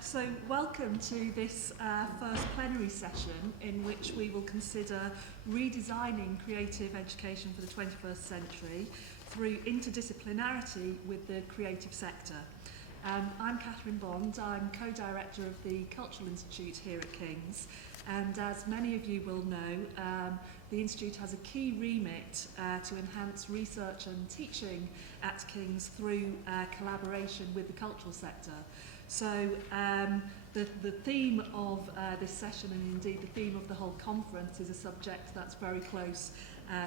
So welcome to this first plenary session in which we will consider redesigning creative education for the 21st century through interdisciplinarity with the creative sector. I'm Catherine Bond, I'm co-director of the Cultural Institute here at King's, and as many of you will know, the Institute has a key remit to enhance research and teaching at King's through collaboration with the cultural sector. So the theme of this session, and indeed the theme of the whole conference, is a subject that's very close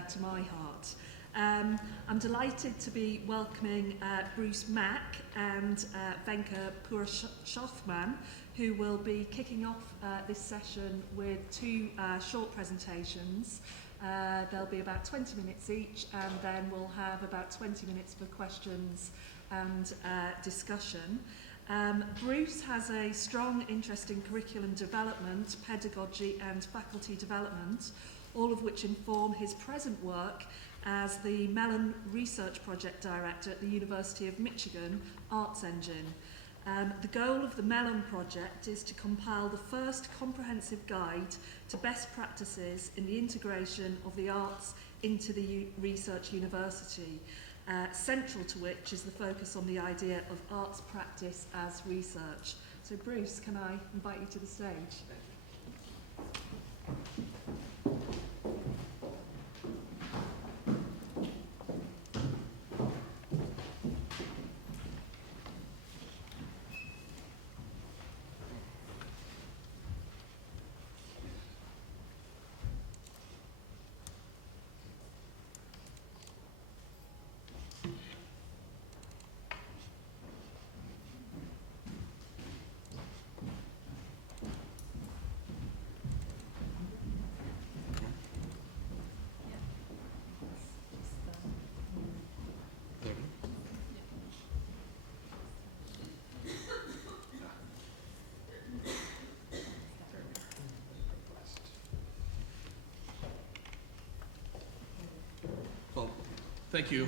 to my heart. I'm delighted to be welcoming Bruce Mack and Venka Purushothaman, who will be kicking off this session with two short presentations. They'll be about 20 minutes each, and then we'll have about 20 minutes for questions and discussion. Bruce has a strong interest in curriculum development, pedagogy and faculty development, all of which inform his present work as the Mellon Research Project Director at the University of Michigan Arts Engine. The goal of the Mellon Project is to compile the first comprehensive guide to best practices in the integration of the arts into the research university. Central to which is the focus on the idea of arts practice as research. So Bruce, can I invite you to the stage? Thank you.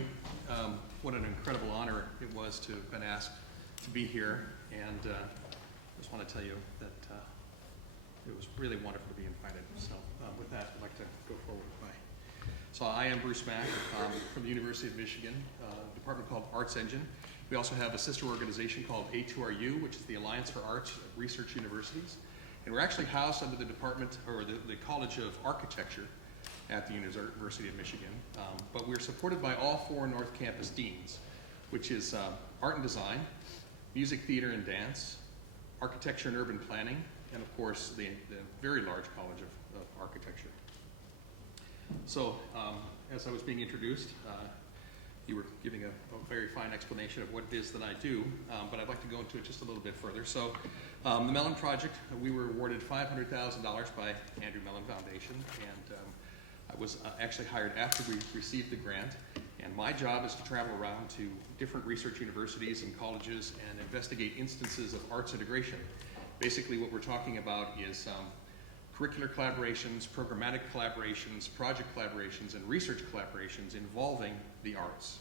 What an incredible honor it was to have been asked to be here, and I just want to tell you that it was really wonderful to be invited. So with that, I'd like to go forward with my... So I am Bruce Mack from the University of Michigan, department called Arts Engine. We also have a sister organization called A2RU, which is the Alliance for Arts Research Universities. And we're actually housed under the department, or the College of Architecture at the University of Michigan, but we're supported by all four North Campus deans, which is Art and Design, Music, Theater and Dance, Architecture and Urban Planning, and of course the very large College of Architecture. So as I was being introduced, you were giving a very fine explanation of what it is that I do, but I'd like to go into it just a little bit further. So the Mellon Project, we were awarded $500,000 by Andrew Mellon Foundation, and I was actually hired after we received the grant, and my job is to travel around to different research universities and colleges and investigate instances of arts integration. Basically what we're talking about is curricular collaborations, programmatic collaborations, project collaborations, and research collaborations involving the arts.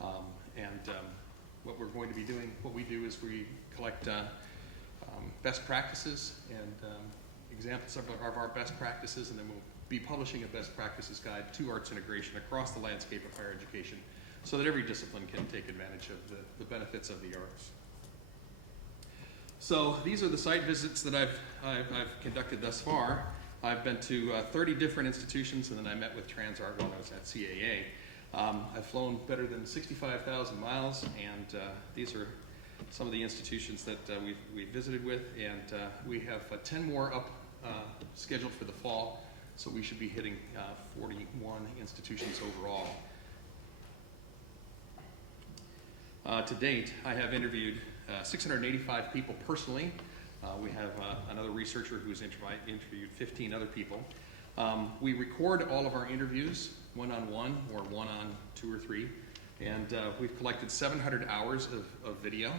What we're going to be doing, what we do is we collect best practices and examples of our best practices, and then we'll be publishing a best practices guide to arts integration across the landscape of higher education so that every discipline can take advantage of the benefits of the arts. So these are the site visits that I've conducted thus far. I've been to 30 different institutions, and then I met with TransArt while I was at CAA. I've flown better than 65,000 miles, and these are some of the institutions that we've visited with, and we have 10 more up scheduled for the fall. So we should be hitting 41 institutions overall. To date, I have interviewed 685 people personally. We have another researcher who's interviewed 15 other people. We record all of our interviews one-on-one or one-on-two or three, and we've collected 700 hours of video.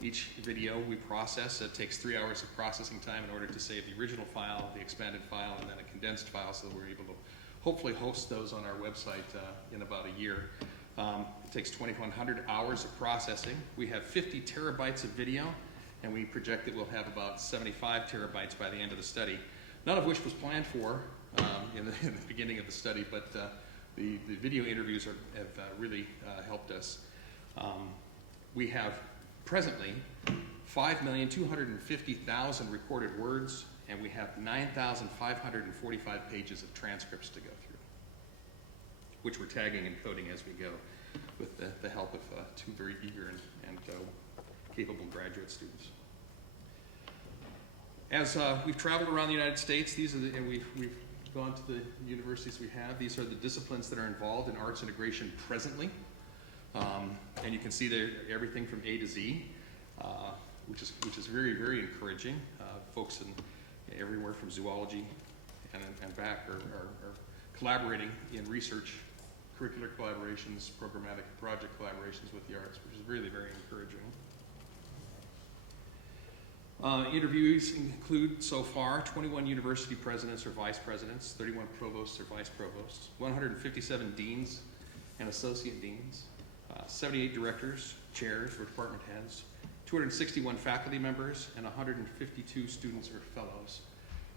Each video we process. It takes 3 hours of processing time in order to save the original file, the expanded file, and then a condensed file, so that we're able to hopefully host those on our website in about a year. It takes 2,100 hours of processing. We have 50 terabytes of video and we project that we'll have about 75 terabytes by the end of the study, none of which was planned for in the beginning of the study, but the video interviews have really helped us. We have presently 5,250,000 recorded words, and we have 9,545 pages of transcripts to go through, which we're tagging and coding as we go with the help of two very eager and capable graduate students. As we've traveled around the United States, and we've gone to the universities we have, these are the disciplines that are involved in arts integration presently. And you can see there everything from A to Z, which is very, very encouraging. Folks everywhere from zoology and back are collaborating in research, curricular collaborations, programmatic project collaborations with the arts, which is really very encouraging. Interviewees include so far 21 university presidents or vice presidents, 31 provosts or vice provosts, 157 deans and associate deans, 78 directors, chairs or department heads, 261 faculty members, and 152 students or fellows.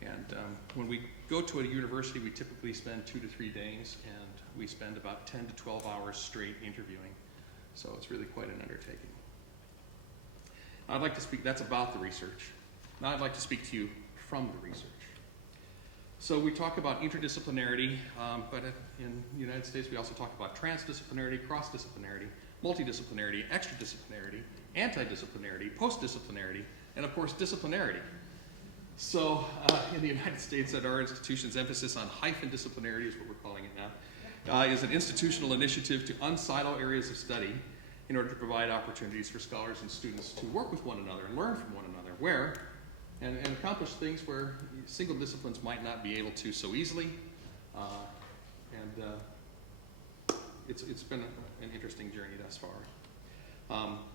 And when we go to a university, we typically spend 2 to 3 days, and we spend about 10 to 12 hours straight interviewing. So it's really quite an undertaking. I'd like to speak, that's about the research. Now I'd like to speak to you from the research. So we talk about interdisciplinarity, but in the United States we also talk about transdisciplinarity, cross-disciplinarity, multidisciplinarity, extradisciplinarity, antidisciplinarity, postdisciplinarity, and of course disciplinarity. So in the United States, at our institution's emphasis on hyphen disciplinarity is what we're calling it now, is an institutional initiative to unsilo areas of study in order to provide opportunities for scholars and students to work with one another and learn from one another, and accomplish things where single disciplines might not be able to so easily. It's been an interesting journey thus far.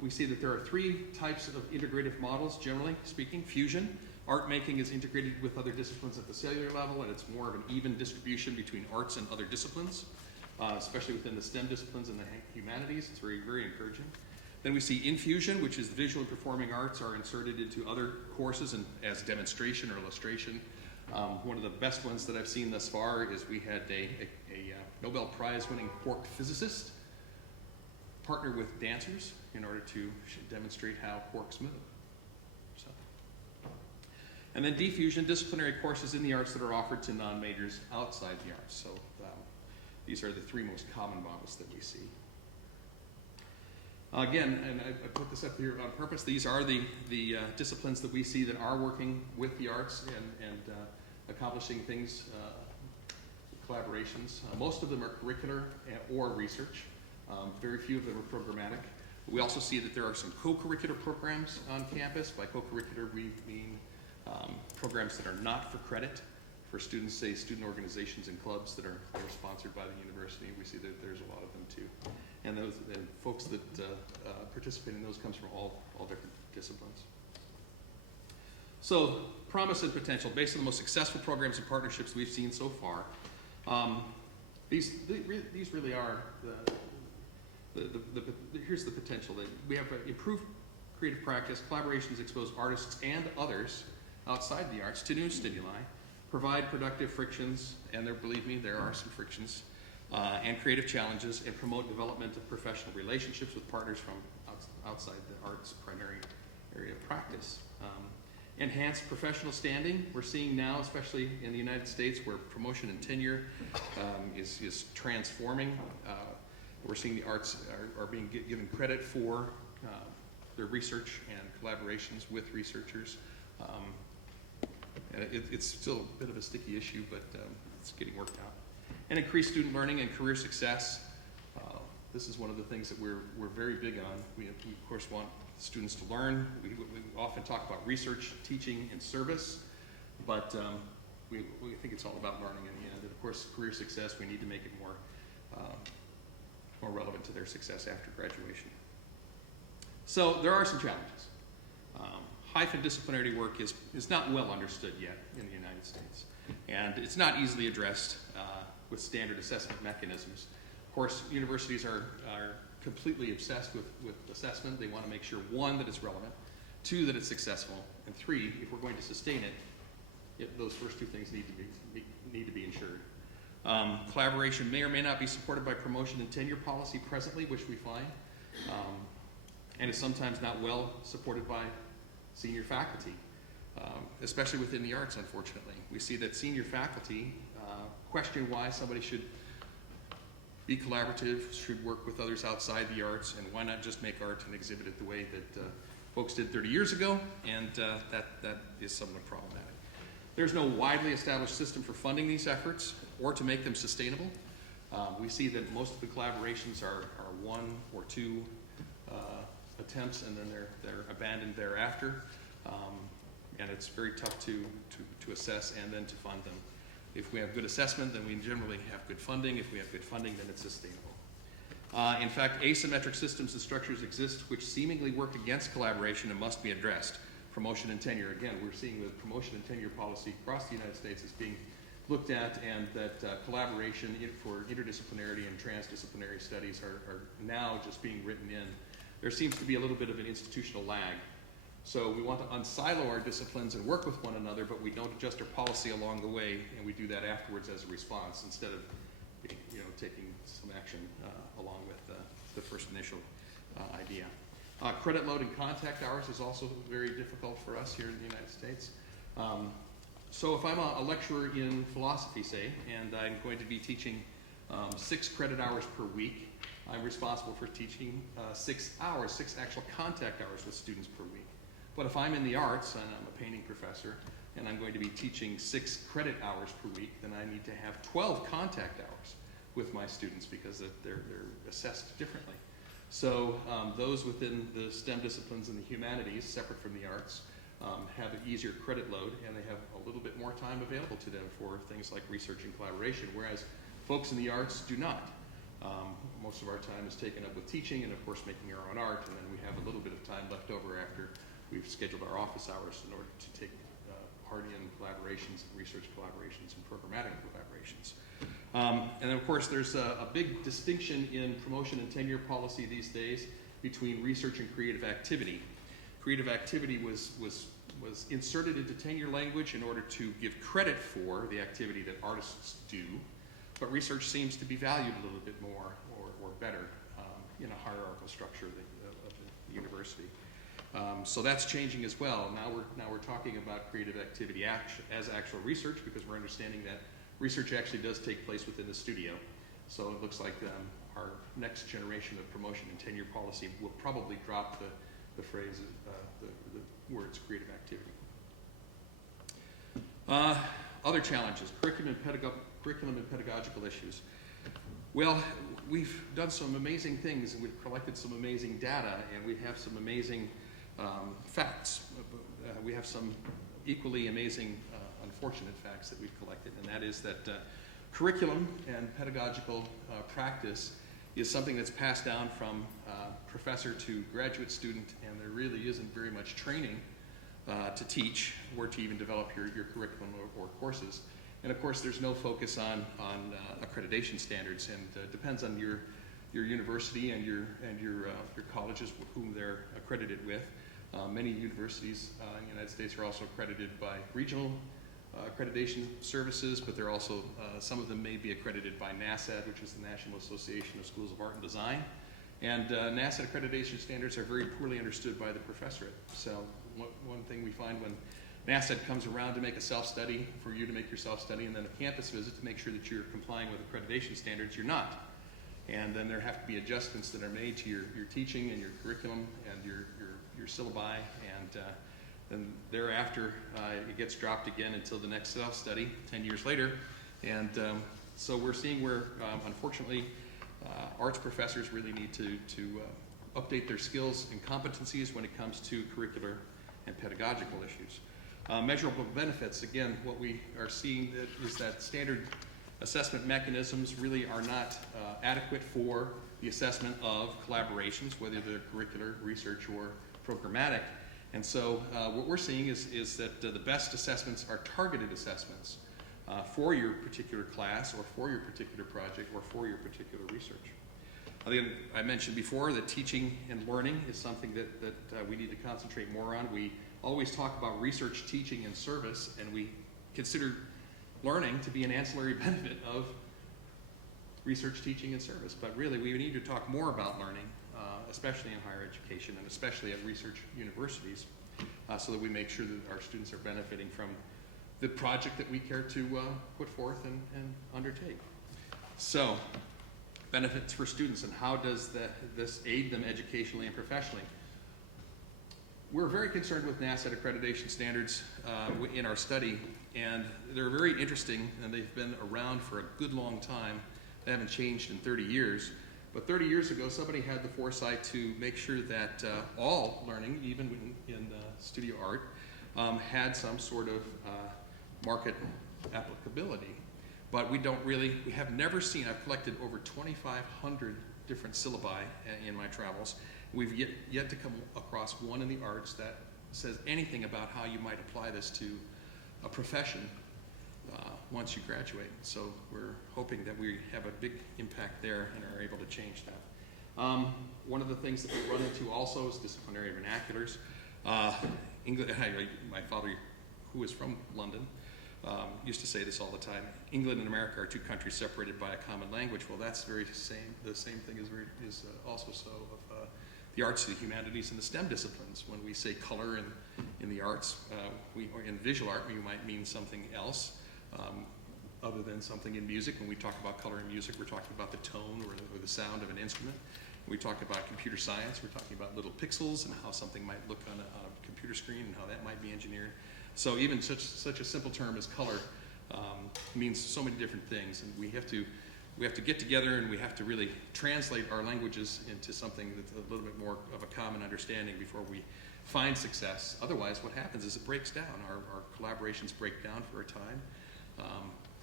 We see that there are 3 types of integrative models, generally speaking. Fusion. Art making is integrated with other disciplines at the cellular level, and it's more of an even distribution between arts and other disciplines, especially within the STEM disciplines and the humanities. It's very, very encouraging. Then we see infusion, which is the visual and performing arts are inserted into other courses and as demonstration or illustration. One of the best ones that I've seen thus far is we had a Nobel Prize winning quark physicist partner with dancers in order to demonstrate how quarks move. And then diffusion, disciplinary courses in the arts that are offered to non-majors outside the arts. So these are the 3 most common models that we see. Again, and I put this up here on purpose, these are the disciplines that we see that are working with the arts and accomplishing things, collaborations. Most of them are curricular or research. Very few of them are programmatic. We also see that there are some co-curricular programs on campus. By co-curricular, we mean programs that are not for credit, for students, say student organizations and clubs that are sponsored by the university. We see that there's a lot of them too. And folks that participate in those comes from all different disciplines. So promise and potential, based on the most successful programs and partnerships we've seen so far, these really are here's the potential. That we have improved creative practice, collaborations expose artists and others outside the arts to new stimuli, provide productive frictions, and believe me, there are some frictions, and creative challenges, and promote development of professional relationships with partners from outside the arts primary area of practice. Enhance professional standing. We're seeing now, especially in the United States, where promotion and tenure is transforming. We're seeing the arts are being given credit for their research and collaborations with researchers. And it's still a bit of a sticky issue, but it's getting worked out. And increase student learning and career success. This is one of the things that we're very big on. We of course want students to learn. We often talk about research, teaching, and service, but we think it's all about learning in the end. And of course, career success, we need to make it more relevant to their success after graduation. So there are some challenges. Hyphen disciplinary work is not well understood yet in the United States, and it's not easily addressed with standard assessment mechanisms. Of course, universities are completely obsessed with assessment. They want to make sure, one, that it's relevant, 2, that it's successful, and 3, if we're going to sustain it, those first 2 things need to be ensured. Collaboration may or may not be supported by promotion and tenure policy presently, which we find, and is sometimes not well supported by senior faculty, especially within the arts, unfortunately. We see that senior faculty question why somebody should be collaborative, should work with others outside the arts, and why not just make art and exhibit it the way that folks did 30 years ago, and that is somewhat problematic. There's no widely established system for funding these efforts or to make them sustainable. We see that most of the collaborations are 1 or 2 attempts, and then they're abandoned thereafter, and it's very tough to assess and then to fund them. If we have good assessment, then we generally have good funding. If we have good funding, then it's sustainable. In fact, asymmetric systems and structures exist which seemingly work against collaboration and must be addressed. Promotion and tenure, again, we're seeing the promotion and tenure policy across the United States is being looked at, and that collaboration for interdisciplinarity and transdisciplinary studies are now just being written in. There seems to be a little bit of an institutional lag. So we want to unsilo our disciplines and work with one another, but we don't adjust our policy along the way, and we do that afterwards as a response instead of taking some action along with the first initial idea. Credit load and contact hours is also very difficult for us here in the United States. So if I'm a lecturer in philosophy, say, and I'm going to be teaching 6 credit hours per week, I'm responsible for teaching 6 actual contact hours with students per week. But if I'm in the arts, and I'm a painting professor, and I'm going to be teaching 6 credit hours per week, then I need to have 12 contact hours with my students because they're assessed differently. So those within the STEM disciplines and the humanities, separate from the arts, have an easier credit load, and they have a little bit more time available to them for things like research and collaboration, whereas folks in the arts do not. Most of our time is taken up with teaching and, of course, making our own art, and then we have a little bit of time left over after we've scheduled our office hours in order to take part in collaborations, research collaborations, and programmatic collaborations. And then, of course, there's a big distinction in promotion and tenure policy these days between research and creative activity. Creative activity was inserted into tenure language in order to give credit for the activity that artists do, but research seems to be valued a little bit more or better in a hierarchical structure of the university. So that's changing as well. Now we're talking about creative activity as actual research, because we're understanding that research actually does take place within the studio. So it looks like our next generation of promotion and tenure policy will probably drop the phrase, the words creative activity. Other challenges, curriculum and pedagogical issues. Well, we've done some amazing things, and we've collected some amazing data, and we have some amazing facts. We have some equally amazing unfortunate facts that we've collected, and that is that curriculum and pedagogical practice is something that's passed down from professor to graduate student, and there really isn't very much training to teach or to even develop your curriculum or courses. And of course, there's no focus on accreditation standards, and depends on your university and your colleges whom they're accredited with. Many universities in the United States are also accredited by regional accreditation services, but they're also, some of them may be accredited by NASAD, which is the National Association of Schools of Art and Design. And NASAD accreditation standards are very poorly understood by the professorate. So one thing we find when NASAD comes around to make a self-study, for you to make your self-study, and then a campus visit to make sure that you're complying with accreditation standards, you're not. And then there have to be adjustments that are made to your teaching and your curriculum and your syllabi, and then thereafter it gets dropped again until the next self-study 10 years later. And so we're seeing where, unfortunately, arts professors really need to update their skills and competencies when it comes to curricular and pedagogical issues. Measurable benefits, again, what we are seeing is that standard assessment mechanisms really are not adequate for the assessment of collaborations, whether they're curricular, research, or programmatic. And so what we're seeing is that the best assessments are targeted assessments for your particular class or for your particular project or for your particular research. I mentioned before that teaching and learning is something that we need to concentrate more on. We always talk about research, teaching, and service, and we consider learning to be an ancillary benefit of research, teaching, and service. But really, we need to talk more about learning, especially in higher education and especially at research universities, so that we make sure that our students are benefiting from the project that we care to put forth and undertake. So, benefits for students, and how does this aid them educationally and professionally? We're very concerned with NASAT accreditation standards in our study, and they're very interesting, and they've been around for a good long time. They haven't changed in 30 years. But 30 years ago, somebody had the foresight to make sure that all learning, even in studio art, had some sort of market applicability. But we have never seen, I've collected over 2,500 different syllabi in my travels. We've yet to come across one in the arts that says anything about how you might apply this to a profession once you graduate. So we're hoping that we have a big impact there and are able to change that. One of the things that we run into also is disciplinary vernaculars. My father, who is from London, used to say this all the time: England and America are two countries separated by a common language. Well, that's the same thing is also so of the arts, the humanities, and the STEM disciplines. When we say color in the arts, or in visual art, we might mean something else other than something in music. When we talk about color in music, we're talking about the tone or the sound of an instrument. When we talk about computer science, we're talking about little pixels and how something might look on a computer screen and how that might be engineered. So even such a simple term as color means so many different things, and we have to get together and we have to really translate our languages into something that's a little bit more of a common understanding before we find success. Otherwise, what happens is it breaks down. Our collaborations break down for a time.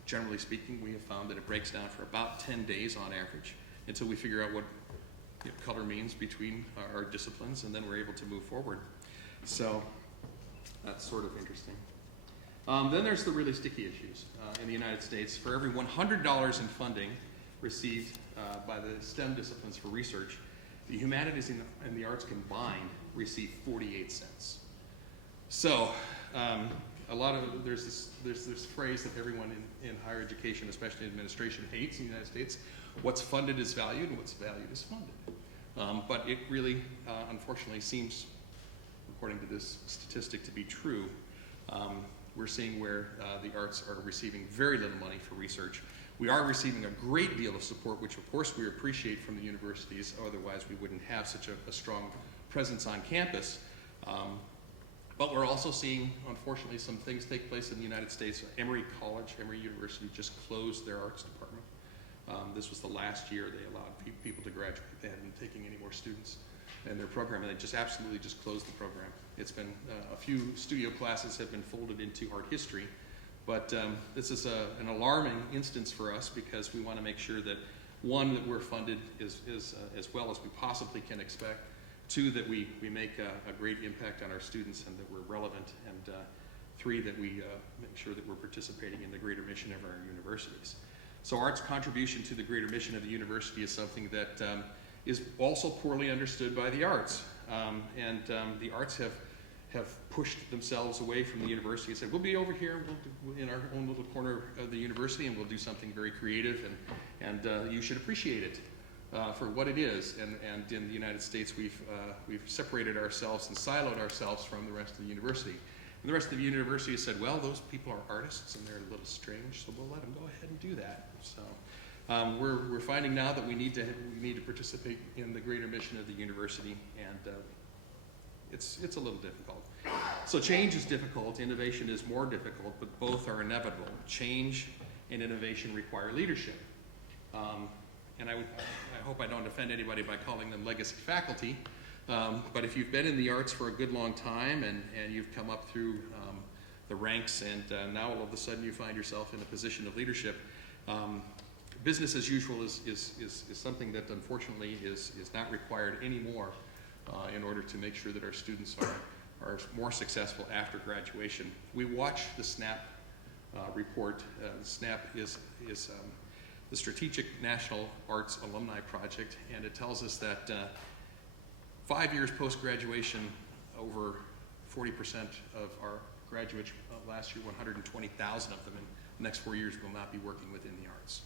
Generally speaking, we have found that it breaks down for about 10 days on average until we figure out what color means between our disciplines, and then we're able to move forward. So that's sort of interesting. Then there's the really sticky issues. In the United States, for every $100 in funding received by the STEM disciplines for research, the humanities and the arts combined receive 48 cents. So there's this phrase that everyone in higher education, especially administration, hates in the United States: what's funded is valued and what's valued is funded. But it really, unfortunately, seems, according to this statistic, to be true. We're seeing where the arts are receiving very little money for research. We are receiving a great deal of support, which of course we appreciate from the universities, otherwise we wouldn't have such a strong presence on campus. But we're also seeing, unfortunately, some things take place in the United States. Emory University just closed their arts department. This was the last year they allowed people to graduate. They hadn't been taking any more students in their program, and they just absolutely just closed the program. It's been a few studio classes have been folded into art history, but this is an alarming instance for us because we want to make sure that, one, that we're funded as well as we possibly can expect, two, that we make a great impact on our students and that we're relevant, and three, that we make sure that we're participating in the greater mission of our universities. So art's contribution to the greater mission of the university is something that is also poorly understood by the arts. The arts have pushed themselves away from the university and said, we'll be over here in our own little corner of the university and we'll do something very creative, and you should appreciate it for what it is. And in the United States, we've separated ourselves and siloed ourselves from the rest of the university. And the rest of the university has said, well, those people are artists and they're a little strange, so we'll let them go ahead and do that. So we're finding now that we need to participate in the greater mission of the university, and it's a little difficult. So change is difficult, innovation is more difficult, but both are inevitable. Change and innovation require leadership. And I hope I don't offend anybody by calling them legacy faculty, but if you've been in the arts for a good long time and you've come up through the ranks, and now all of a sudden you find yourself in a position of leadership, business as usual is something that unfortunately is not required anymore in order to make sure that our students are more successful after graduation. We watch the SNAP report. SNAP is the Strategic National Arts Alumni Project, and it tells us that 5 years post-graduation, over 40% of our graduates last year, 120,000 of them in the next 4 years will not be working within the arts.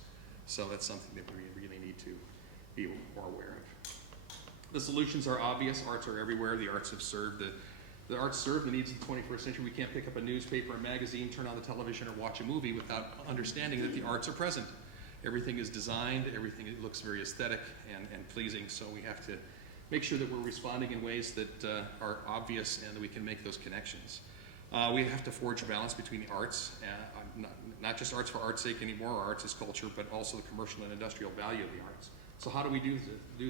So that's something that we really need to be more aware of. The solutions are obvious. Arts are everywhere. The arts have served the arts serve the needs of the 21st century. We can't pick up a newspaper, a magazine, turn on the television, or watch a movie without understanding that the arts are present. Everything is designed, everything looks very aesthetic and pleasing, so we have to make sure that we're responding in ways that are obvious and that we can make those connections. We have to forge a balance between the arts, not just arts for art's sake anymore, arts is culture, but also the commercial and industrial value of the arts. So how do we do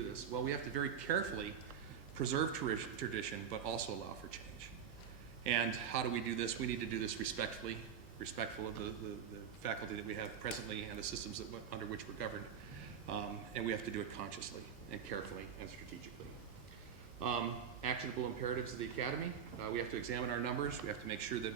this? Well, we have to very carefully preserve tradition, but also allow for change. And how do we do this? We need to do this respectfully, respectful of the faculty that we have presently and the systems under which we're governed. And we have to do it consciously and carefully and strategically. Actionable imperatives of the Academy. We have to examine our numbers. We have to make sure that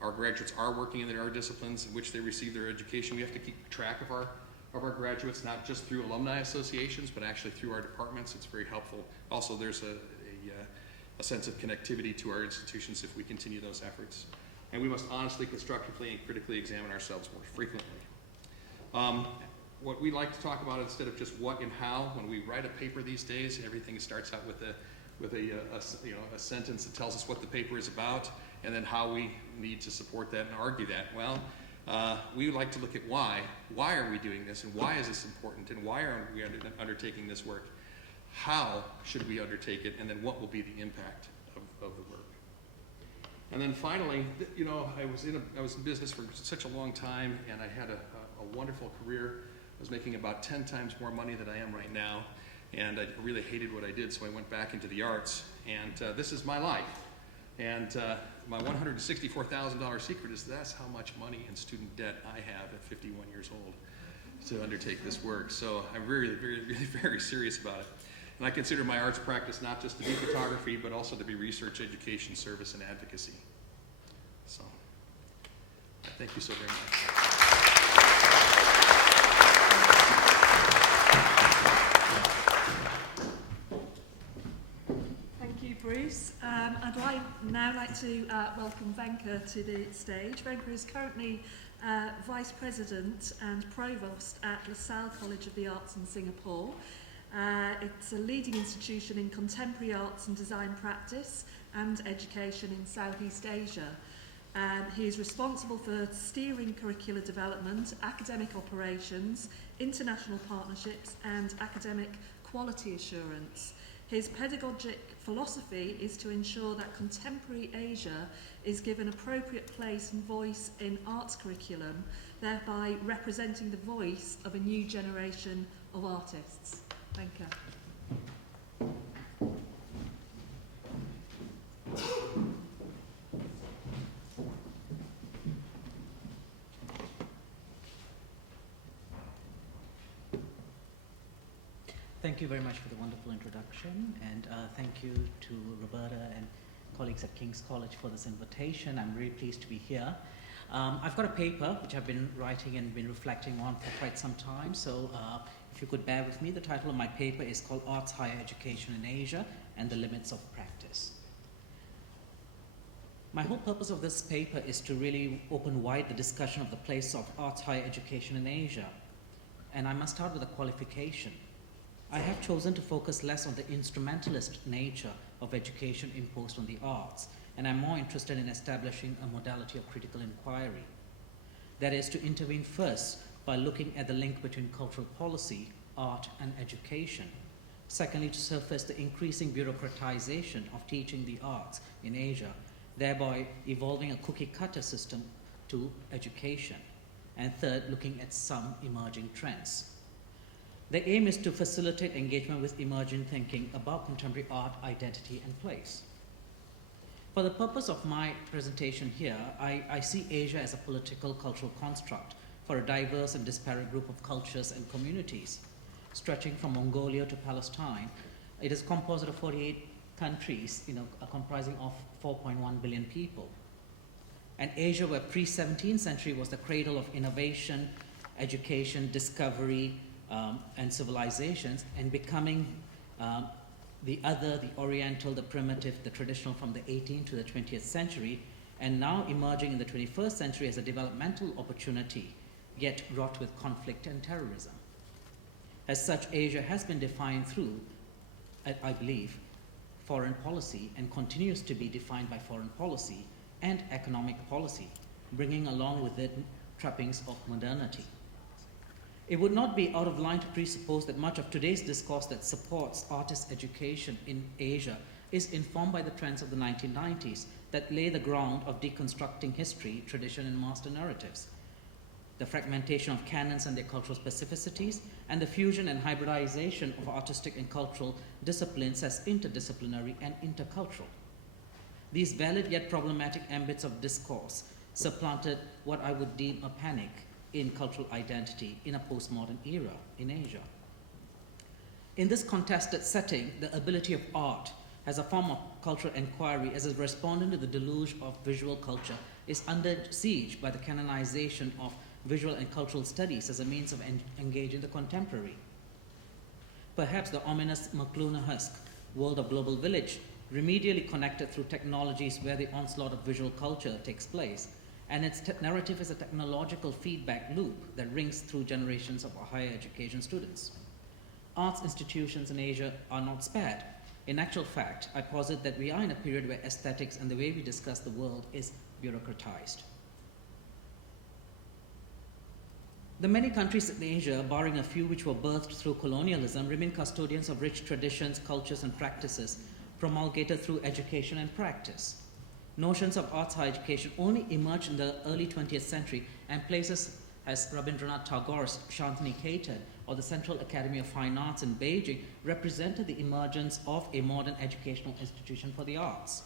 our graduates are working in their disciplines in which they receive their education. We have to keep track of our graduates, not just through alumni associations, but actually through our departments. It's very helpful. Also, there's a sense of connectivity to our institutions if we continue those efforts. And we must honestly, constructively, and critically examine ourselves more frequently. What we like to talk about instead of just what and how, when we write a paper these days, everything starts out with a sentence that tells us what the paper is about, and then how we need to support that and argue that. Well, we like to look at why. Why are we doing this, and why is this important, and why are we undertaking this work? How should we undertake it, and then what will be the impact of the work? And then finally, I was in business for such a long time, and I had a wonderful career. I was making about 10 times more money than I am right now, and I really hated what I did, so I went back into the arts, and this is my life. And my $164,000 secret is that's how much money in student debt I have at 51 years old to undertake this work. So I'm really, very, really very serious about it. And I consider my arts practice not just to be photography, but also to be research, education, service, and advocacy. So, thank you so very much. Thank you, Bruce. I'd now like to welcome Venka to the stage. Venka is currently Vice President and Provost at LaSalle College of the Arts in Singapore. It's a leading institution in contemporary arts and design practice and education in Southeast Asia. He is responsible for steering curricular development, academic operations, international partnerships, and academic quality assurance. His pedagogic philosophy is to ensure that contemporary Asia is given appropriate place and voice in arts curriculum, thereby representing the voice of a new generation of artists. Thank you. Thank you very much for the wonderful introduction, and thank you to Roberta and colleagues at King's College for this invitation. I'm really pleased to be here. I've got a paper which I've been writing and been reflecting on for quite some time, so if you could bear with me, the title of my paper is called Arts Higher Education in Asia and the Limits of Practice. My whole purpose of this paper is to really open wide the discussion of the place of arts higher education in Asia. And I must start with a qualification. I have chosen to focus less on the instrumentalist nature of education imposed on the arts, and I'm more interested in establishing a modality of critical inquiry. That is, to intervene first by looking at the link between cultural policy, art, and education. Secondly, to surface the increasing bureaucratization of teaching the arts in Asia, thereby evolving a cookie-cutter system to education. And third, looking at some emerging trends. The aim is to facilitate engagement with emerging thinking about contemporary art, identity, and place. For the purpose of my presentation here, I see Asia as a political cultural construct for a diverse and disparate group of cultures and communities. Stretching from Mongolia to Palestine, it is composed of 48 countries, comprising of 4.1 billion people. And Asia, where pre-17th century was the cradle of innovation education, discovery, and civilizations, and becoming the other, the oriental, the primitive, the traditional from the 18th to the 20th century, and now emerging in the 21st century as a developmental opportunity, yet wrought with conflict and terrorism. As such, Asia has been defined through, I believe, foreign policy, and continues to be defined by foreign policy and economic policy, bringing along with it trappings of modernity. It would not be out of line to presuppose that much of today's discourse that supports artist education in Asia is informed by the trends of the 1990s that lay the ground of deconstructing history, tradition, and master narratives, the fragmentation of canons and their cultural specificities, and the fusion and hybridization of artistic and cultural disciplines as interdisciplinary and intercultural. These valid yet problematic ambits of discourse supplanted what I would deem a panic in cultural identity in a postmodern era in Asia. In this contested setting, the ability of art as a form of cultural inquiry, as a respondent to the deluge of visual culture, is under siege by the canonization of visual and cultural studies as a means of engaging the contemporary. Perhaps the ominous McLuhan-esque world of global village, remedially connected through technologies where the onslaught of visual culture takes place, and its narrative is a technological feedback loop that rings through generations of higher education students. Arts institutions in Asia are not spared. In actual fact, I posit that we are in a period where aesthetics and the way we discuss the world is bureaucratized. The many countries in Asia, barring a few which were birthed through colonialism, remain custodians of rich traditions, cultures, and practices promulgated through education and practice. Notions of arts higher education only emerged in the early 20th century, and places as Rabindranath Tagore's Shantiniketan or the Central Academy of Fine Arts in Beijing represented the emergence of a modern educational institution for the arts.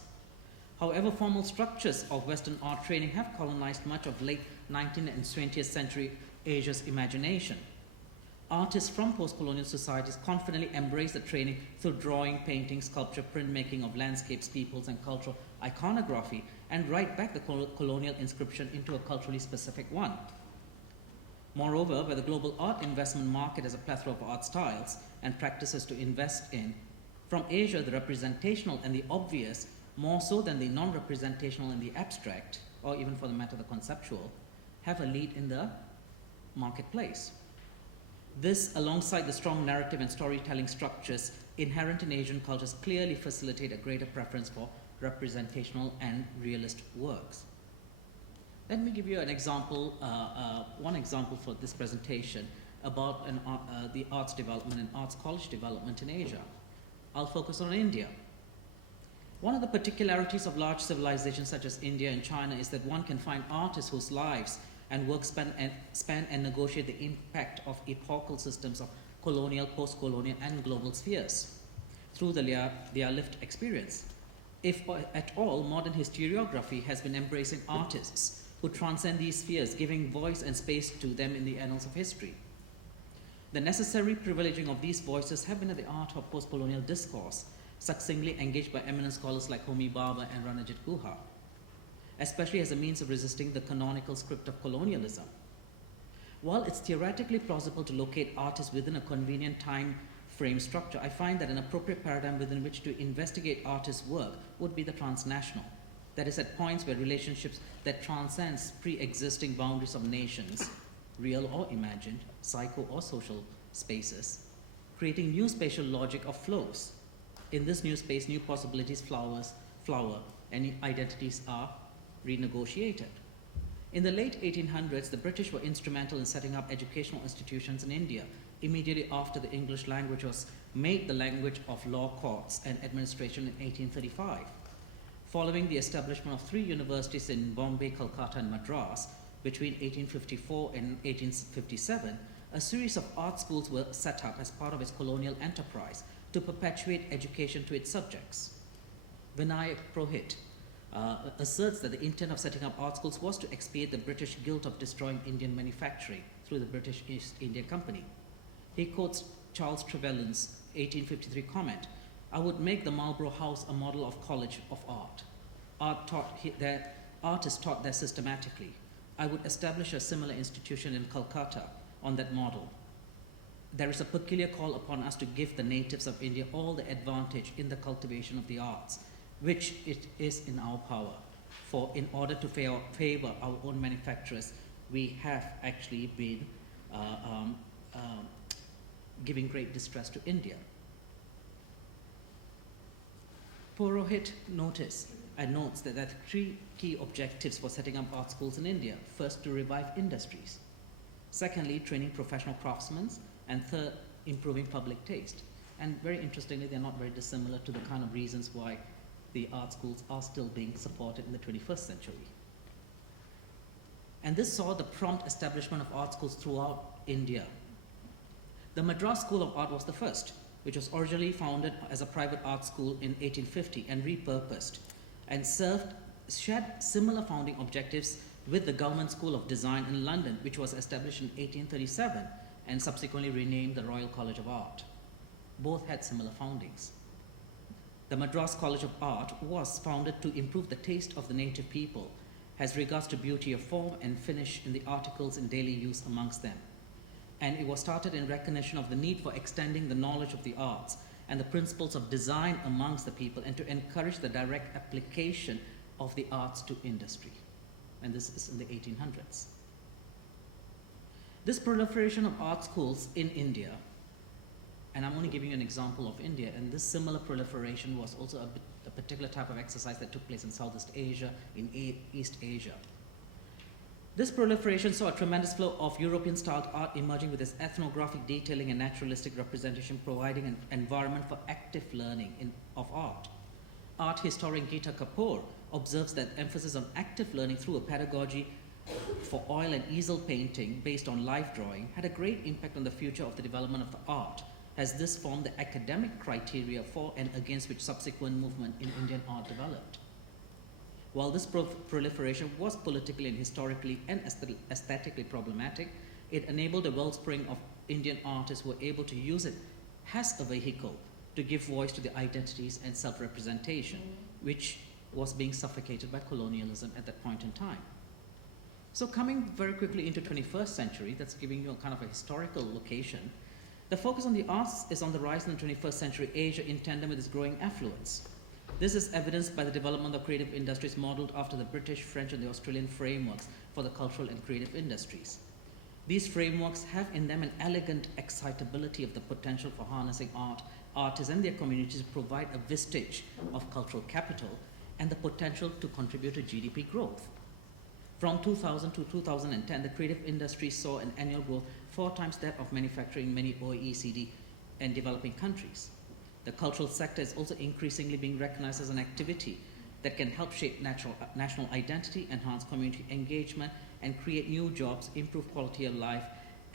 However, formal structures of Western art training have colonized much of late 19th and 20th century Asia's imagination. Artists from post-colonial societies confidently embrace the training through drawing, painting, sculpture, printmaking of landscapes, peoples, and cultural iconography, and write back the colonial inscription into a culturally specific one. Moreover, where the global art investment market has a plethora of art styles and practices to invest in, from Asia the representational and the obvious, more so than the non-representational and the abstract, or even for the matter the conceptual, have a lead in the marketplace. This, alongside the strong narrative and storytelling structures inherent in Asian cultures, clearly facilitate a greater preference for representational and realist works. Let me give you an example, one example for this presentation about the arts development and arts college development in Asia. I'll focus on India. One of the particularities of large civilizations such as India and China is that one can find artists whose lives and work span and negotiate the impact of epochal systems of colonial, post-colonial, and global spheres through their lived experience. If at all, modern historiography has been embracing artists who transcend these spheres, giving voice and space to them in the annals of history. The necessary privileging of these voices have been at the art of post-colonial discourse, succinctly engaged by eminent scholars like Homi Bhabha and Ranajit Guha, especially as a means of resisting the canonical script of colonialism. While it's theoretically plausible to locate artists within a convenient time frame structure, I find that an appropriate paradigm within which to investigate artists' work would be the transnational. That is, at points where relationships that transcends pre-existing boundaries of nations, real or imagined, psycho or social spaces, creating new spatial logic of flows. In this new space, new possibilities flower, and identities are renegotiated. In the late 1800s, the British were instrumental in setting up educational institutions in India, immediately after the English language was made the language of law courts and administration in 1835. Following the establishment of 3 universities in Bombay, Calcutta, and Madras between 1854 and 1857, a series of art schools were set up as part of its colonial enterprise to perpetuate education to its subjects. Vinay Purohit asserts that the intent of setting up art schools was to expiate the British guilt of destroying Indian manufacturing through the British East India Company. He quotes Charles Trevelyan's 1853 comment, "I would make the Marlborough House a model of college of art. Art is taught there systematically. I would establish a similar institution in Calcutta. on that model. There is a peculiar call upon us to give the natives of India all the advantage in the cultivation of the arts, which it is in our power. For in order to favor our own manufacturers, we have actually been giving great distress to India. Purohit notes that there are three key objectives for setting up art schools in India. First, to revive industries. Secondly, training professional craftsmen. And third, improving public taste. And very interestingly, they're not very dissimilar to the kind of reasons why the art schools are still being supported in the 21st century. And this saw the prompt establishment of art schools throughout India. The Madras School of Art was the first, which was originally founded as a private art school in 1850 and repurposed, and shared similar founding objectives with the Government School of Design in London, which was established in 1837 and subsequently renamed the Royal College of Art. Both had similar foundings. The Madras College of Art was founded to improve the taste of the native people as regards to beauty of form and finish in the articles in daily use amongst them. And it was started in recognition of the need for extending the knowledge of the arts and the principles of design amongst the people, and to encourage the direct application of the arts to industry. And this is in the 1800s. This proliferation of art schools in India, and I'm only giving you an example of India, and this similar proliferation was also a particular type of exercise that took place in Southeast Asia, in East Asia. This proliferation saw a tremendous flow of European-styled art emerging with its ethnographic detailing and naturalistic representation, providing an environment for active learning of art. Art historian Geeta Kapoor observes that emphasis on active learning through a pedagogy for oil and easel painting based on life drawing had a great impact on the future of the development of the art, as this formed the academic criteria for and against which subsequent movement in Indian art developed. While this proliferation was politically and historically and aesthetically problematic, it enabled a wellspring of Indian artists who were able to use it as a vehicle to give voice to the identities and self-representation, which was being suffocated by colonialism at that point in time. So coming very quickly into 21st century, that's giving you a kind of a historical location. The focus on the arts is on the rise in the 21st century Asia in tandem with its growing affluence. This is evidenced by the development of creative industries modeled after the British, French, and the Australian frameworks for the cultural and creative industries. These frameworks have in them an elegant excitability of the potential for harnessing art, artists and their communities to provide a vestige of cultural capital and the potential to contribute to GDP growth. From 2000 to 2010, the creative industry saw an annual growth 4 times that of manufacturing in many OECD and developing countries. The cultural sector is also increasingly being recognized as an activity that can help shape national identity, enhance community engagement, and create new jobs, improve quality of life,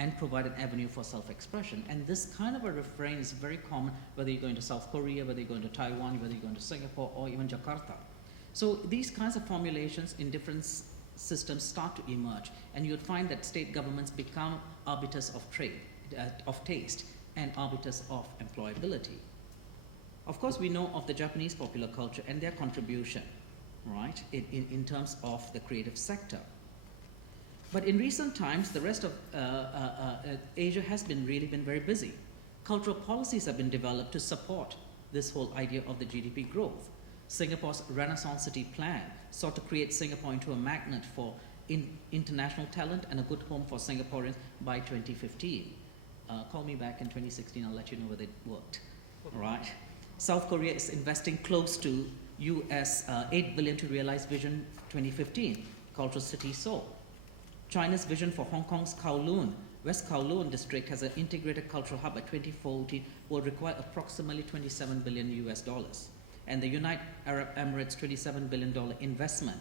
and provide an avenue for self-expression. And this kind of a refrain is very common whether you're going to South Korea, whether you're going to Taiwan, whether you're going to Singapore, or even Jakarta. So these kinds of formulations in different systems start to emerge, and you'll find that state governments become arbiters of trade, of taste, and arbiters of employability. Of course, we know of the Japanese popular culture and their contribution, right, in terms of the creative sector. But in recent times, the rest of Asia has really been very busy. Cultural policies have been developed to support this whole idea of the GDP growth. Singapore's Renaissance City plan sought to create Singapore into a magnet for international talent and a good home for Singaporeans by 2015. Call me back in 2016, I'll let you know whether it worked, all right? South Korea is investing close to US $8 billion to realize Vision 2015, Cultural City Seoul. China's vision for Hong Kong's Kowloon, West Kowloon district has an integrated cultural hub by 2040 will require approximately $27 billion US dollars. And the United Arab Emirates $27 billion investment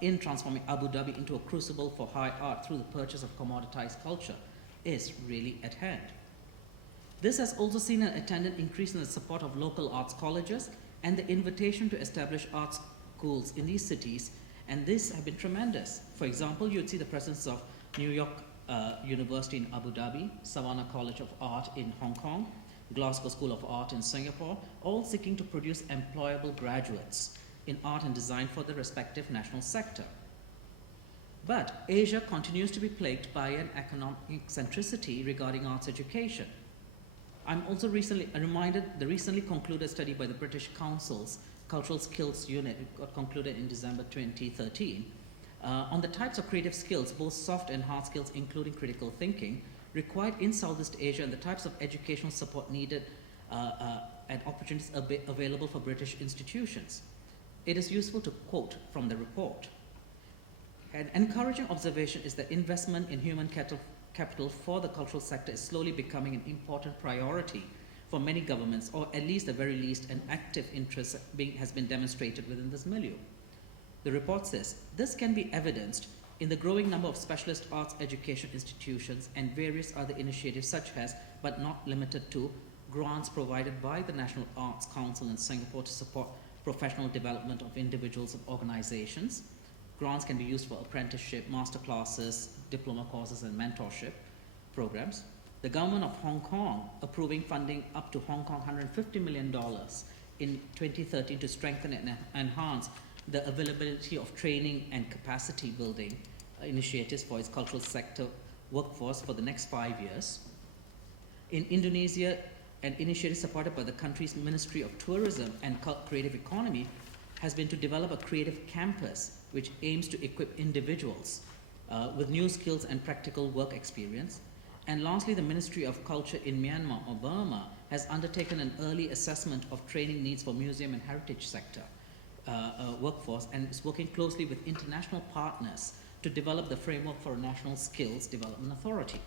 in transforming Abu Dhabi into a crucible for high art through the purchase of commoditized culture is really at hand. This has also seen an attendant increase in the support of local arts colleges and the invitation to establish art schools in these cities, and these have been tremendous. For example, you'd see the presence of New York University in Abu Dhabi, Savannah College of Art in Hong Kong, Glasgow School of Art in Singapore, all seeking to produce employable graduates in art and design for the respective national sector. But Asia continues to be plagued by an economic centricity regarding arts education. I'm also reminded the recently concluded study by the British Council's Cultural Skills Unit, it got concluded in December 2013, on the types of creative skills, both soft and hard skills, including critical thinking, required in Southeast Asia and the types of educational support needed and opportunities available for British institutions. It is useful to quote from the report. An encouraging observation is that investment in human capital for the cultural sector is slowly becoming an important priority for many governments, or at least, the very least, an active interest has been demonstrated within this milieu. The report says, this can be evidenced in the growing number of specialist arts education institutions and various other initiatives such as, but not limited to, grants provided by the National Arts Council in Singapore to support professional development of individuals and organizations. Grants can be used for apprenticeship, master classes, diploma courses, and mentorship programs. The government of Hong Kong approving funding up to Hong Kong $150 million in 2013 to strengthen and enhance the availability of training and capacity building initiatives for its cultural sector workforce for the next 5 years. In Indonesia, an initiative supported by the country's Ministry of Tourism and Creative Economy has been to develop a creative campus which aims to equip individuals with new skills and practical work experience. And lastly, the Ministry of Culture in Myanmar or Burma has undertaken an early assessment of training needs for museum and heritage sector workforce and is working closely with international partners to develop the framework for a national skills development authority.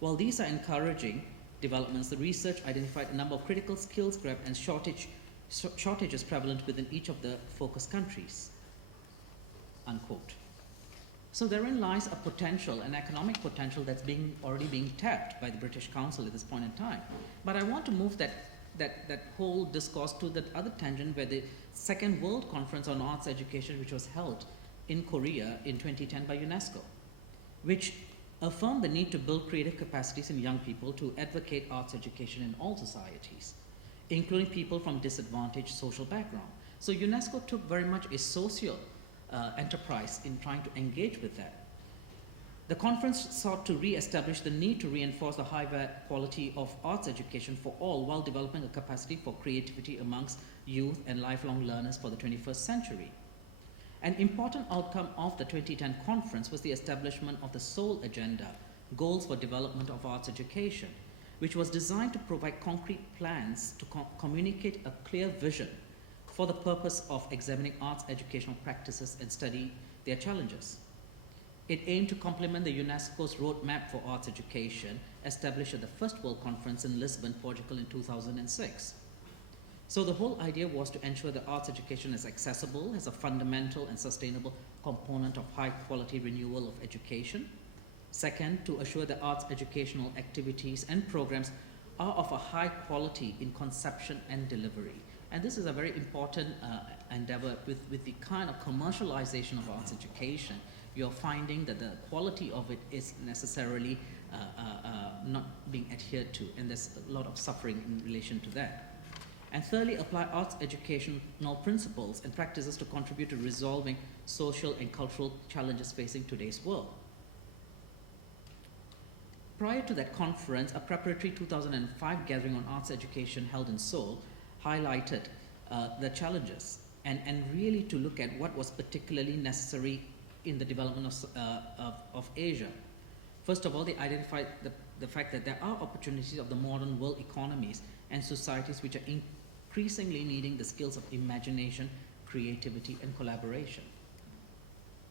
While these are encouraging developments, the research identified a number of critical skills gap and shortages prevalent within each of the focus countries, unquote. So therein lies a potential, an economic potential that's already being tapped by the British Council at this point in time. But I want to move that whole discourse to that other tangent where the Second World Conference on Arts Education, which was held in Korea in 2010 by UNESCO, which affirmed the need to build creative capacities in young people to advocate arts education in all societies, including people from disadvantaged social background. So UNESCO took very much a social enterprise in trying to engage with that. The conference sought to re-establish the need to reinforce the high quality of arts education for all while developing a capacity for creativity amongst youth and lifelong learners for the 21st century. An important outcome of the 2010 conference was the establishment of the Seoul Agenda, Goals for Development of Arts Education, which was designed to provide concrete plans to communicate a clear vision for the purpose of examining arts educational practices and study their challenges. It aimed to complement the UNESCO's Roadmap for Arts Education, established at the First World Conference in Lisbon, Portugal in 2006. So the whole idea was to ensure that arts education is accessible as a fundamental and sustainable component of high quality renewal of education. Second, to assure that arts educational activities and programs are of a high quality in conception and delivery. And this is a very important endeavor with the kind of commercialization of arts education. You're finding that the quality of it is necessarily not being adhered to, and there's a lot of suffering in relation to that. And thirdly, apply arts educational principles and practices to contribute to resolving social and cultural challenges facing today's world. Prior to that conference, a preparatory 2005 gathering on arts education held in Seoul highlighted the challenges and really to look at what was particularly necessary in the development of Asia. First of all, they identified the fact that there are opportunities of the modern world economies and societies which are increasingly needing the skills of imagination, creativity, and collaboration.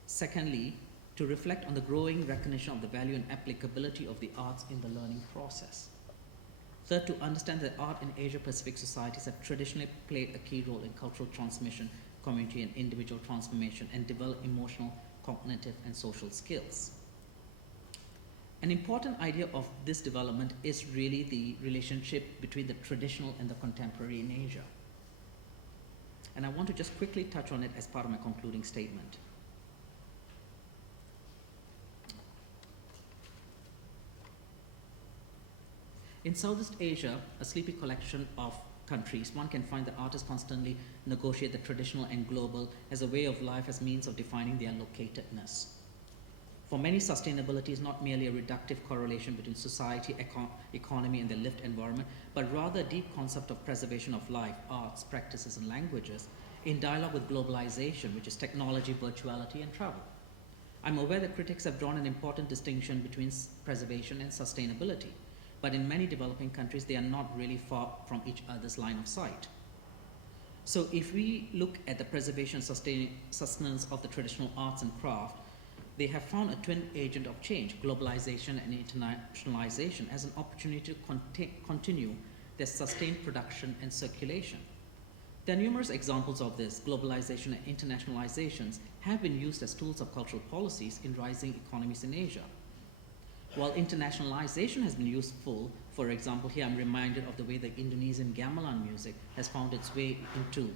Secondly, to reflect on the growing recognition of the value and applicability of the arts in the learning process. Third, to understand that art in Asia-Pacific societies have traditionally played a key role in cultural transmission, community and individual transformation, and develop emotional, cognitive, and social skills. An important idea of this development is really the relationship between the traditional and the contemporary in Asia. And I want to just quickly touch on it as part of my concluding statement. In Southeast Asia, a sleepy collection of countries, one can find that artists constantly negotiate the traditional and global as a way of life as means of defining their locatedness. For many, sustainability is not merely a reductive correlation between society, economy, and the lived environment, but rather a deep concept of preservation of life, arts, practices, and languages in dialogue with globalization, which is technology, virtuality, and travel. I'm aware that critics have drawn an important distinction between preservation and sustainability, but in many developing countries, they are not really far from each other's line of sight. So if we look at the preservation and sustenance of the traditional arts and craft, they have found a twin agent of change, globalization and internationalization, as an opportunity to continue their sustained production and circulation. There are numerous examples of this. Globalization and internationalizations have been used as tools of cultural policies in rising economies in Asia. While internationalization has been useful, for example, here I'm reminded of the way the Indonesian gamelan music has found its way into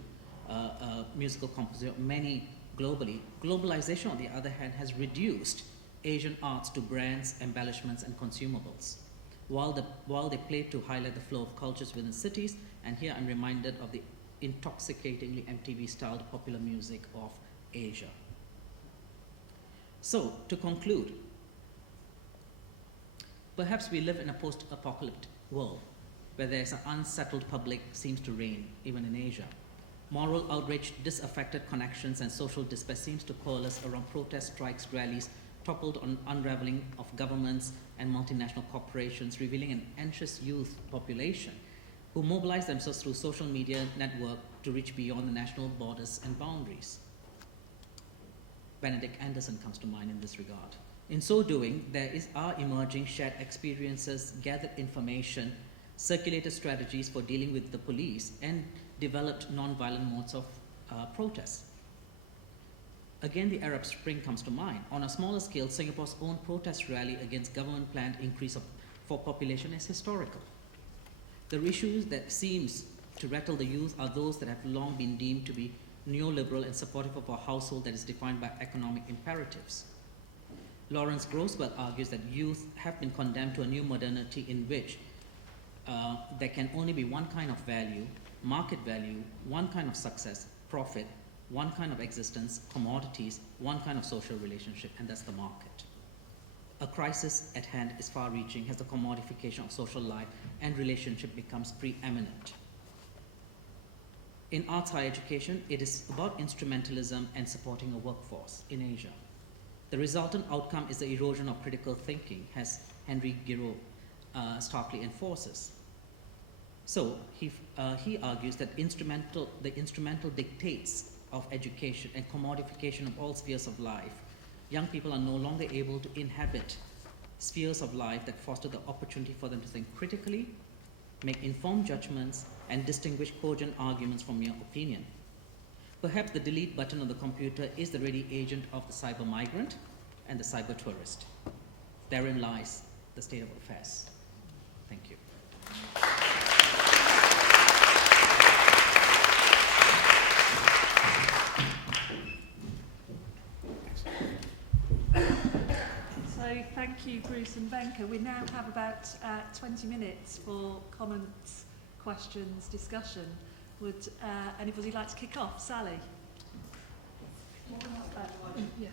musical composition of many globally. Globalization, on the other hand, has reduced Asian arts to brands, embellishments, and consumables. While they play to highlight the flow of cultures within cities, and here I'm reminded of the intoxicatingly MTV-styled popular music of Asia. So, to conclude, perhaps we live in a post-apocalyptic world where there's an unsettled public seems to reign, even in Asia. Moral outrage, disaffected connections, and social despair seems to coalesce around protest strikes, rallies, toppled on unraveling of governments and multinational corporations, revealing an anxious youth population who mobilize themselves through social media network to reach beyond the national borders and boundaries. Benedict Anderson comes to mind in this regard. In so doing, there are emerging shared experiences, gathered information, circulated strategies for dealing with the police, and developed non-violent modes of protest. Again, the Arab Spring comes to mind. On a smaller scale, Singapore's own protest rally against government-planned increase for population is historical. The issues that seems to rattle the youth are those that have long been deemed to be neoliberal and supportive of a household that is defined by economic imperatives. Lawrence Grosswell argues that youth have been condemned to a new modernity in which there can only be one kind of value, market value, one kind of success, profit, one kind of existence, commodities, one kind of social relationship, and that's the market. A crisis at hand is far-reaching as the commodification of social life and relationship becomes preeminent. In arts higher education, it is about instrumentalism and supporting a workforce in Asia. The resultant outcome is the erosion of critical thinking, as Henry Giraud starkly enforces. So he argues that the instrumental dictates of education and commodification of all spheres of life. Young people are no longer able to inhabit spheres of life that foster the opportunity for them to think critically, make informed judgments, and distinguish cogent arguments from mere opinion. Perhaps the delete button on the computer is the ready agent of the cyber migrant and the cyber tourist. Therein lies the state of affairs. Thank you. So thank you, Bruce and Benka. We now have about 20 minutes for comments, questions, discussion. Would anybody like to kick off? Sally? Yes.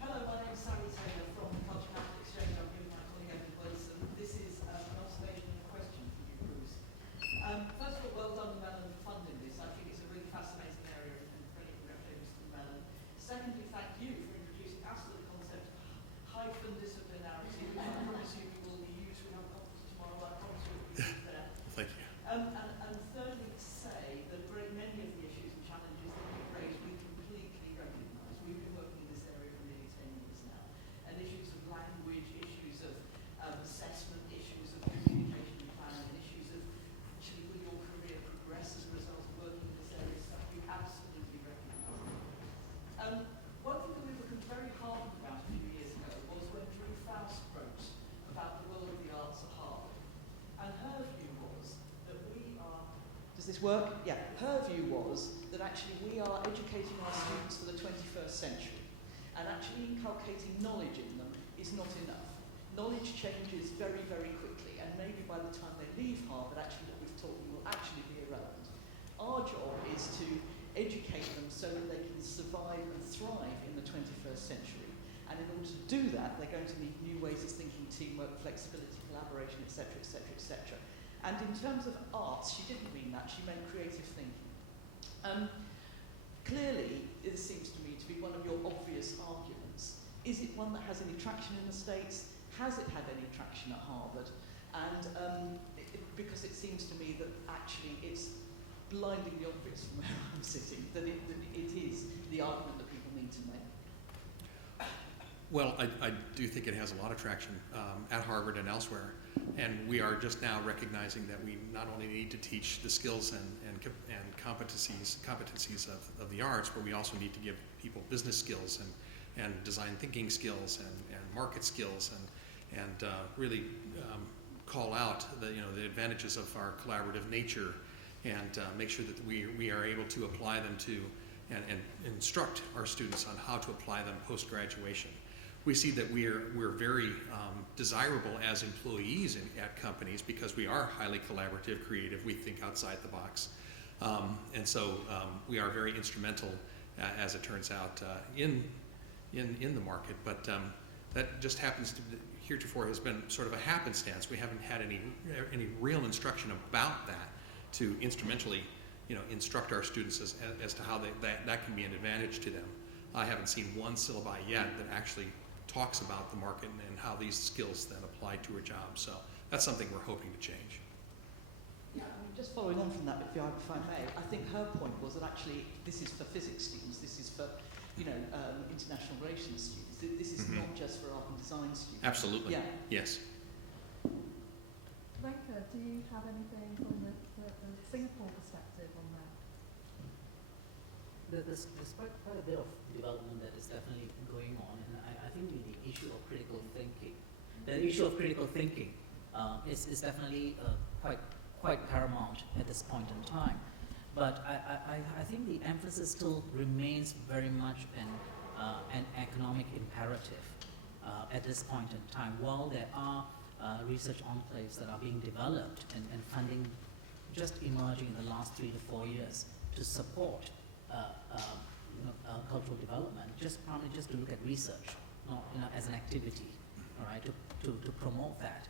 Hello, my name is Sally Taylor from the Culture Capital Exchange. I'm here with my colleague Edward Wilson. This is an this work? Yeah. Her view was that actually we are educating our students for the 21st century, and actually inculcating knowledge in them is not enough. Knowledge changes very, very quickly, and maybe by the time they leave Harvard, actually what we've taught them will actually be irrelevant. Our job is to educate them so that they can survive and thrive in the 21st century. And in order to do that, they're going to need new ways of thinking, teamwork, flexibility, collaboration, etc., etc., etc. And in terms of arts, she didn't mean that, she meant creative thinking. Clearly, it seems to me to be one of your obvious arguments. Is it one that has any traction in the States? Has it had any traction at Harvard? And because it seems to me that actually it's blindingly obvious from where I'm sitting that it is the argument that people need to make. Well, I do think it has a lot of traction at Harvard and elsewhere, and we are just now recognizing that we not only need to teach the skills and competencies of the arts, but we also need to give people business skills and design thinking skills and market skills and really call out the advantages of our collaborative nature and make sure that we are able to apply them to and instruct our students on how to apply them post-graduation. We see that we're very desirable as employees at companies because we are highly collaborative, creative, we think outside the box. And so we are very instrumental, as it turns out, in the market. But that just happens to heretofore has been sort of a happenstance. We haven't had any real instruction about that to instrumentally instruct our students as to how that can be an advantage to them. I haven't seen one syllabi yet that actually talks about the market and how these skills then apply to a job. So that's something we're hoping to change. Yeah, I mean, just following on from that, if I may, I think her point was that actually this is for physics students, this is for international relations students. This is not just for art and design students. Absolutely. Yeah. Yes. Renka, do you have anything from the Singapore perspective on that? There's quite a bit of development that is definitely going on, and I think the issue of critical thinking is definitely quite paramount at this point in time. But I think the emphasis still remains very much in an economic imperative at this point in time. While there are research enclaves that are being developed and funding just emerging in the last 3 to 4 years to support cultural development, primarily just to look at research, not as an activity, all right, to promote that.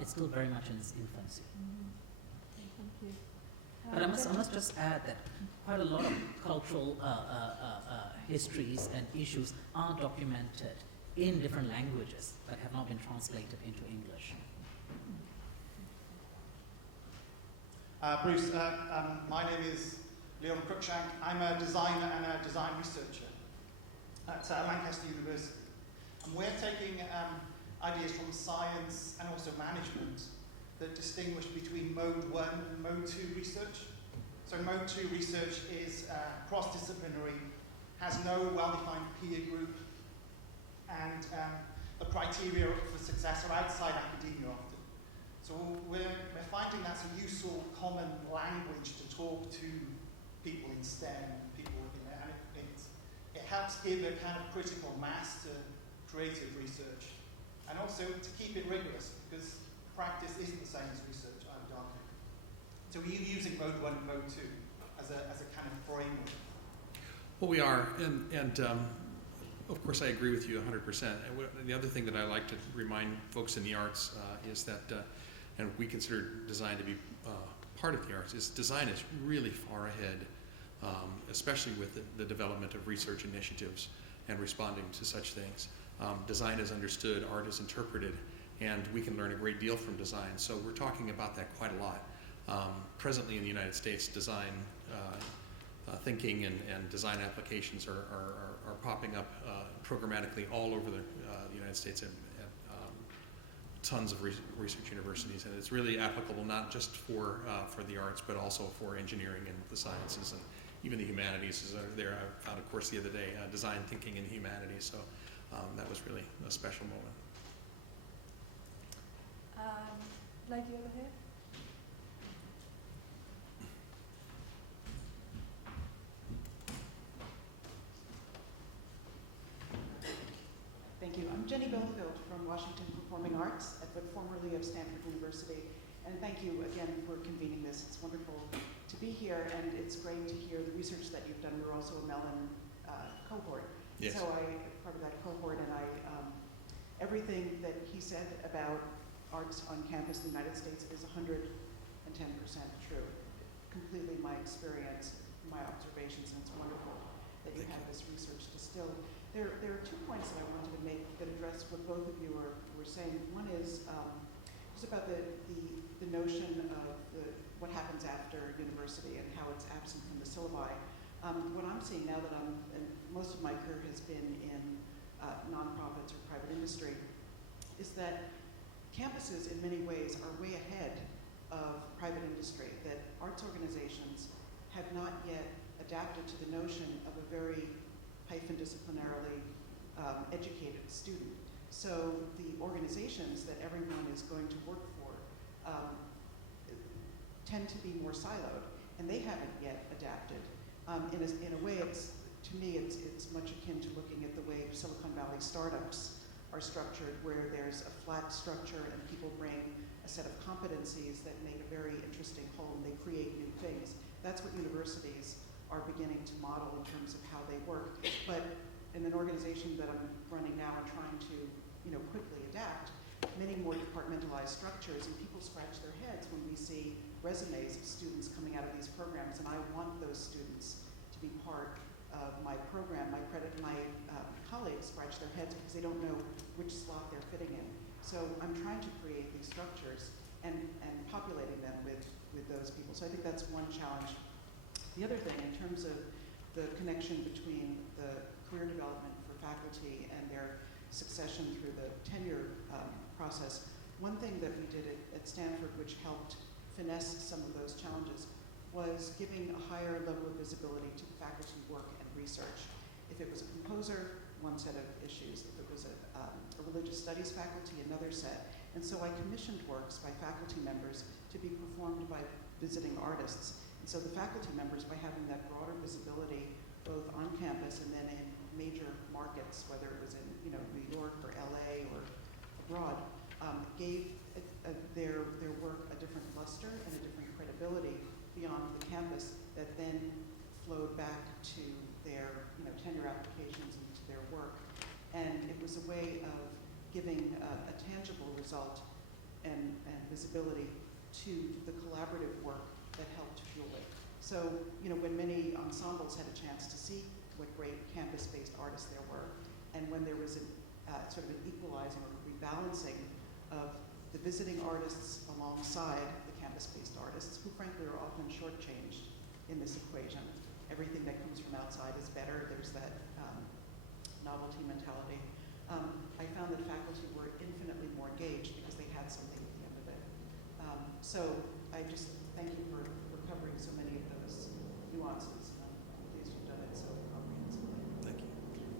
It's still very much in its infancy. Thank you. But I must just add that quite a lot of cultural histories and issues are documented in different languages that have not been translated into English. Bruce, my name is Leon Cruikshank. I'm a designer and a design researcher at Lancaster University. And we're taking ideas from science and also management that distinguish between Mode 1 and Mode 2 research. So Mode 2 research is cross-disciplinary, has no well-defined peer group, and the criteria for success are outside academia often. So we're finding that's a useful common language to talk to people in STEM, people and it helps give a kind of critical mass to creative research, and also to keep it rigorous because practice isn't the same as research, I would argue. So are you using Mode 1 and Mode 2 as a kind of framework? Well, we are, and of course I agree with you 100%. And the other thing that I like to remind folks in the arts is that, and we consider design to be part of the arts, is design is really far ahead, especially with the development of research initiatives and responding to such things. Design is understood, art is interpreted, and we can learn a great deal from design. So we're talking about that quite a lot. Presently in the United States, design thinking and design applications are popping up programmatically all over the United States at tons of research universities, and it's really applicable not just for the arts, but also for engineering and the sciences and even the humanities is there. I found a course the other day, design thinking in humanities, so that was really a special moment. Lady over here. Jenny Belfield from Washington Performing Arts, but formerly of Stanford University. And thank you again for convening this. It's wonderful to be here, and it's great to hear the research that you've done. We're also a Mellon cohort. Yes. So I'm part of that cohort, and everything that he said about arts on campus in the United States is 110% true. Completely my experience, my observations, and it's wonderful that you have this research distilled. There are 2 points that I wanted to make that address what both of you were saying. One is just about the notion of what happens after university and how it's absent from the syllabi. What I'm seeing now that and most of my career has been in nonprofits or private industry, is that campuses in many ways are way ahead of private industry, that arts organizations have not yet adapted to the notion of a very disciplinarily educated student. So the organizations that everyone is going to work for tend to be more siloed, and they haven't yet adapted. In a way, to me, it's much akin to looking at the way Silicon Valley startups are structured, where there's a flat structure and people bring a set of competencies that make a very interesting whole, and they create new things. That's what universities are beginning to model in terms of how they work. But in an organization that I'm running now and trying to, quickly adapt, many more departmentalized structures, and people scratch their heads when we see resumes of students coming out of these programs, and I want those students to be part of my program. My colleagues scratch their heads because they don't know which slot they're fitting in. So I'm trying to create these structures and populating them with those people. So I think that's one challenge. The other thing, in terms of the connection between the career development for faculty and their succession through the tenure process, one thing that we did at Stanford, which helped finesse some of those challenges, was giving a higher level of visibility to faculty work and research. If it was a composer, one set of issues. If it was a religious studies faculty, another set. And so I commissioned works by faculty members to be performed by visiting artists. And so the faculty members, by having that broader visibility, both on campus and then in major markets, whether it was in New York or LA or abroad, gave their work a different luster and a different credibility beyond the campus that then flowed back to their tenure applications and to their work. And it was a way of giving a tangible result and visibility to the collaborative work that helped fuel it. So, when many ensembles had a chance to see what great campus-based artists there were, and when there was sort of an equalizing or rebalancing of the visiting artists alongside the campus-based artists, who frankly are often shortchanged in this equation. Everything that comes from outside is better. There's that novelty mentality. I found that faculty were infinitely more engaged because they had something at the end of it. So I just thank you for covering so many of those nuances. I'm pleased you've done it so comprehensively. Thank you.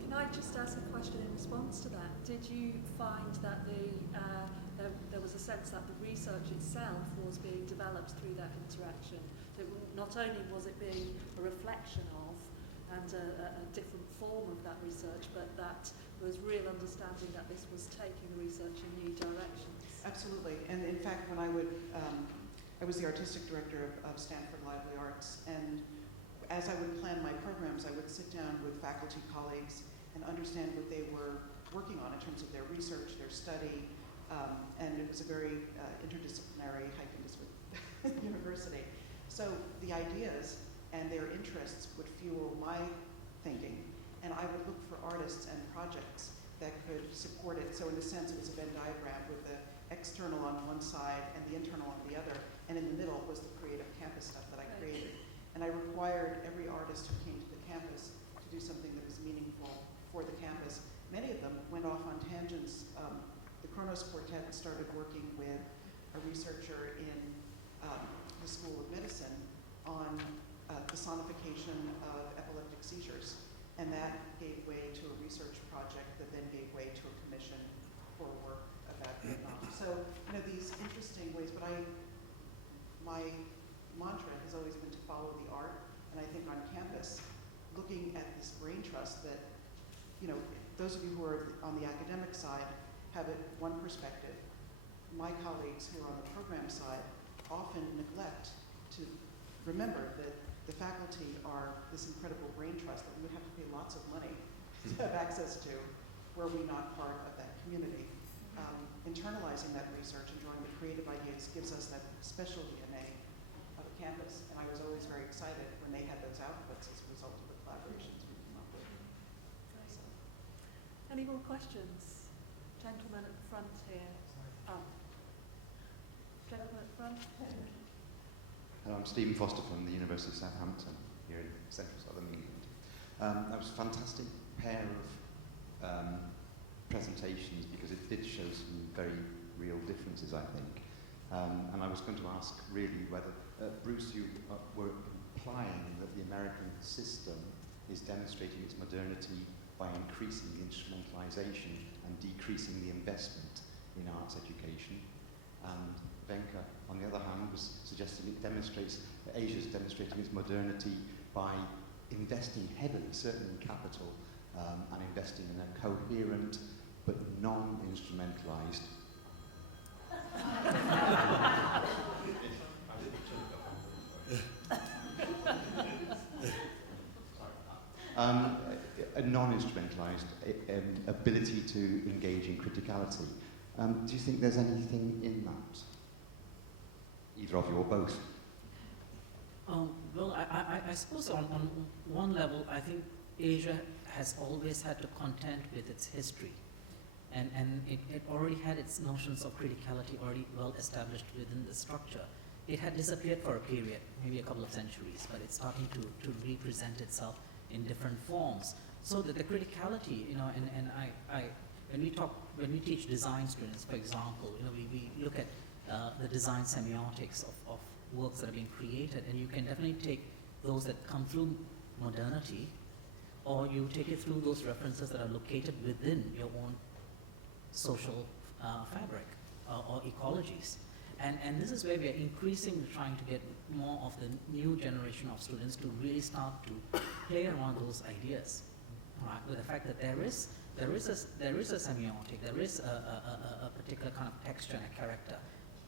Can I just ask a question in response to that? Did you find that there was a sense that the research itself was being developed through that interaction? That not only was it being a reflection of and a different form of that research, but that there was real understanding that this was taking the research in new directions? Absolutely. And in fact, when I was the artistic director of Stanford Lively Arts, and as I would plan my programs, I would sit down with faculty colleagues and understand what they were working on in terms of their research, their study, and it was a very interdisciplinary university. So the ideas and their interests would fuel my thinking, and I would look for artists and projects that could support it. So in a sense, it was a Venn diagram with the external on one side and the internal on the other, and in the middle was the creative campus stuff that I created. And I required every artist who came to the campus to do something that was meaningful for the campus. Many of them went off on tangents. The Kronos Quartet started working with a researcher in the School of Medicine on the sonification of epileptic seizures. And that gave way to a research project that then gave way to a commission for work about Vietnam. So, these interesting ways, but my mantra has always been to follow the art, and I think on campus, looking at this brain trust that, those of you who are on the academic side have one perspective. My colleagues who are on the program side often neglect to remember that the faculty are this incredible brain trust that we would have to pay lots of money to have access to were we not part of that community. Internalizing that research and drawing the creative ideas gives us that special DNA of a campus, and I was always very excited when they had those outputs as a result of the collaborations we came up with. So. Any more questions? Gentleman at the front here. Oh. Gentleman at the front. Hello, I'm Stephen Foster from the University of Southampton here in central southern England. That was a fantastic pair of presentations because it did show some very real differences, I think. And I was going to ask really whether, Bruce, you were implying that the American system is demonstrating its modernity by increasing the instrumentalization and decreasing the investment in arts education. And Venka, on the other hand, was suggesting it demonstrates that Asia is demonstrating its modernity by investing heavily, certainly in capital, and investing in a coherent but non-instrumentalized a non-instrumentalized ability to engage in criticality. Do you think there's anything in that? Either of you or both? Well, I suppose on one level, I think Asia has always had to contend with its history. And it already had its notions of criticality already well established within the structure. It had disappeared for a period, maybe a couple of centuries, but it's starting to represent itself in different forms. So that the criticality, you know, and when we teach design students, for example, you know, we look at the design semiotics of works that are being created, and you can definitely take those that come through modernity, or you take it through those references that are located within your own social fabric or ecologies. And this is where we are increasingly trying to get more of the new generation of students to really start to play around those ideas, right? With the fact that there is a semiotic, there is a particular kind of texture and a character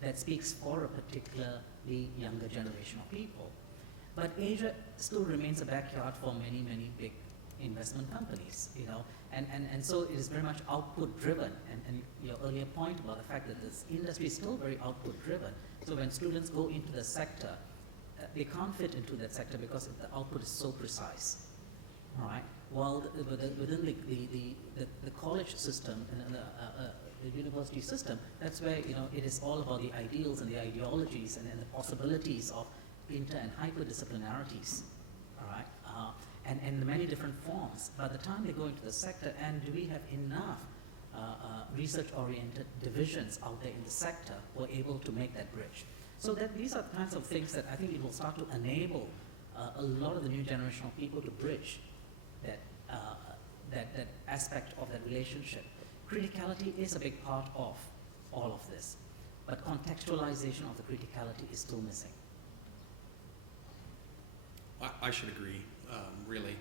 that speaks for a particularly younger generation of people. But Asia still remains a backyard for many, many big investment companies, you know, and so it is very much output driven, and your earlier point about the fact that this industry is still very output driven. So when students go into the sector, they can't fit into that sector because the output is so precise, all right? While within the college system and the university system, that's where, you know, it is all about the ideals and the ideologies and the possibilities of inter and hyperdisciplinarities, all right? And the many different forms. By the time they go into the sector, and do we have enough research-oriented divisions out there in the sector who are able to make that bridge? So that these are the kinds of things that I think it will start to enable a lot of the new generation of people to bridge that aspect of that relationship. Criticality is a big part of all of this, but contextualization of the criticality is still missing. I should agree, really,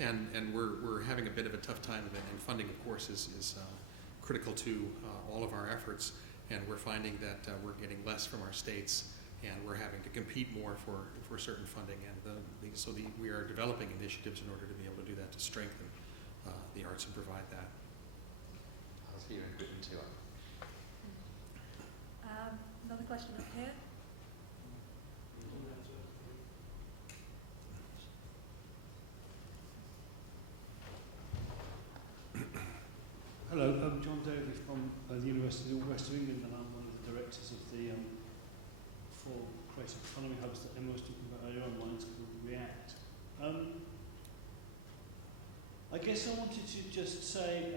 and we're having a bit of a tough time of it, and funding, of course, is critical to all of our efforts, and we're finding that we're getting less from our states, and we're having to compete more for certain funding, and we are developing initiatives in order to be able to do that, to strengthen the arts and provide that. I was here in Britain too. Another question up here. Hello, I'm John Davey from the University of West of England, and I'm one of the directors of the 4 creative economy hubs that Emma was talking about earlier on. Mine's called React. I guess I wanted to just say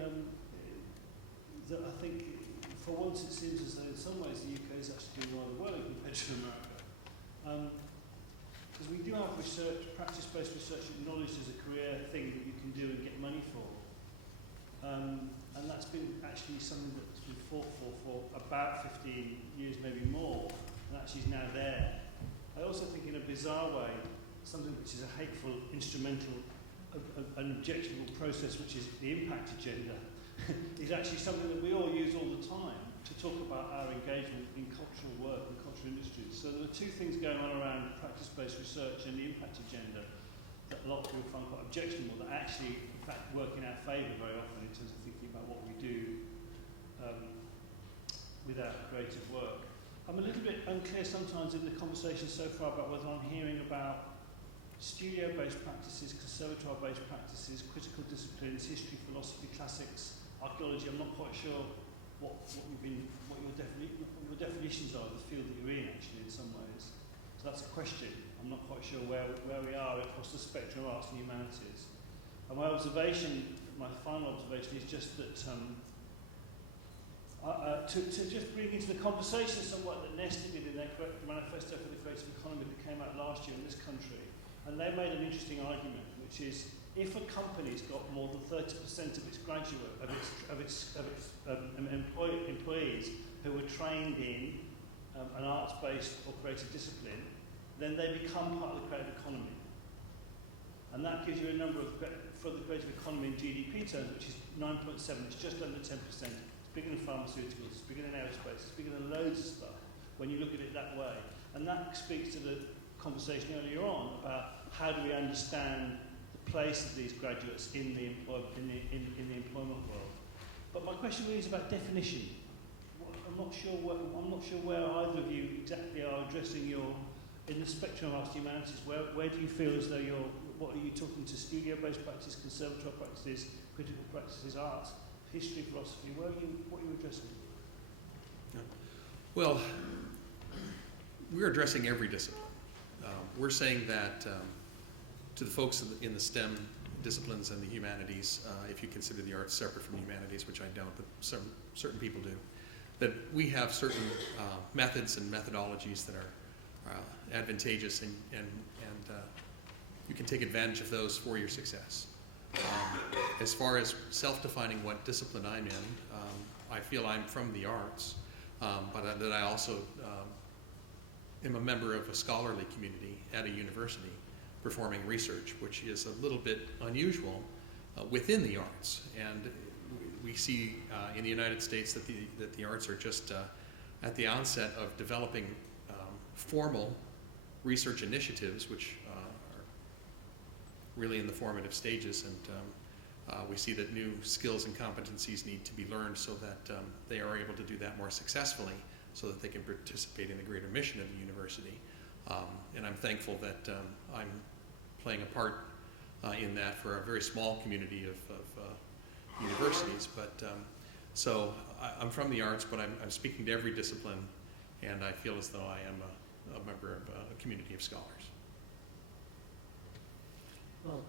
that I think for once it seems as though in some ways the UK is actually doing rather well compared to America. Because we do have research, practice-based research acknowledged as a career thing that you can do and get money for. And that's been actually something that's been fought for about 15 years, maybe more, and actually is now there. I also think in a bizarre way, something which is a hateful instrumental an objectionable process, which is the impact agenda, is actually something that we all use all the time to talk about our engagement in cultural work and cultural industries. So there are two things going on around practice-based research and the impact agenda that a lot of people find quite objectionable, that actually, in fact, work in our favour very often in terms of thinking about what we do with our creative work. I'm a little bit unclear sometimes in the conversation so far about whether I'm hearing about studio-based practices, conservatoire-based practices, critical disciplines, history, philosophy, classics, archaeology. I'm not quite sure what your definitions are of the field that you're in, actually, in some ways. So that's a question. I'm not quite sure where we are across the spectrum of arts and humanities. And my final observation is just that to just bring into the conversation somewhat that nested within their manifesto for the creative economy that came out last year in this country. And they made an interesting argument, which is if a company's got more than 30% of its employees who are trained in an arts-based or creative discipline, then they become part of the creative economy. And that gives you a number for the creative economy in GDP terms, which is 9.7, it's just under 10%. It's bigger than pharmaceuticals, it's bigger than aerospace, it's bigger than loads of stuff when you look at it that way. And that speaks to the conversation earlier on about how do we understand the place of these graduates in the employment world. But my question really is about definition. I'm not sure where either of you exactly are addressing in the spectrum of arts and humanities. Where do you feel as though what are you talking to? Studio-based practice, conservatoire practices, critical practices, arts, history, philosophy. What are you addressing? Well, we're addressing every discipline. We're saying that to the folks in the STEM disciplines and the humanities, if you consider the arts separate from the humanities, which I don't, but certain people do, that we have certain methods and methodologies that are advantageous, and you can take advantage of those for your success. As far as self-defining what discipline I'm in, I feel I'm from the arts, but that I also am a member of a scholarly community at a university performing research, which is a little bit unusual within the arts. And we see in the United States that the arts are just at the onset of developing formal research initiatives, which are really in the formative stages, and we see that new skills and competencies need to be learned so that they are able to do that more successfully, so that they can participate in the greater mission of the university. And I'm thankful that I'm playing a part in that for a very small community of universities. But so I'm from the arts, but I'm speaking to every discipline, and I feel as though I am a member of a community of scholars. Well,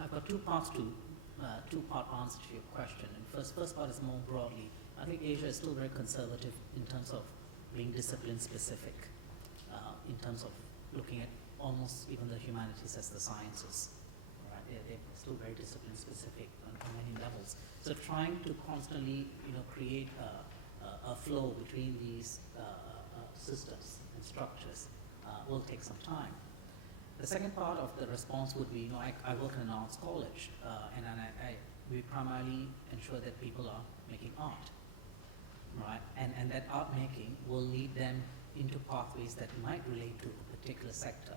I've got two-part answer to your question. And first part is more broadly. I think Asia is still very conservative in terms of being discipline specific, in terms of looking at almost even the humanities as the sciences. Right? They're still very discipline specific on many levels. So trying to constantly, create a flow between these systems and structures will take some time. The second part of the response would be, I work in an arts college, and we primarily ensure that people are making art, right? And that art making will lead them into pathways that might relate to a particular sector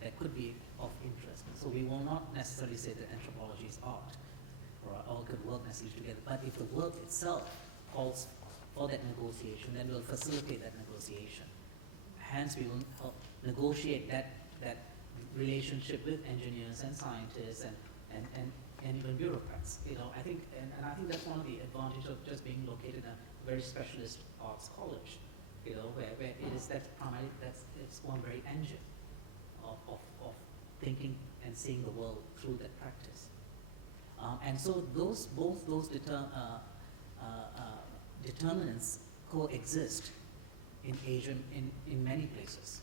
that could be of interest. So we will not necessarily say that anthropology is art, or all could work necessarily together. But if the work itself calls for that negotiation, then we'll facilitate that negotiation. Hence, we will help negotiate that relationship with engineers and scientists and even bureaucrats. I think that's one of the advantages of just being located in a very specialist arts college. Where it is that primarily it's one very engine of thinking and seeing the world through that practice. And so both those determinants coexist in Asia in many places,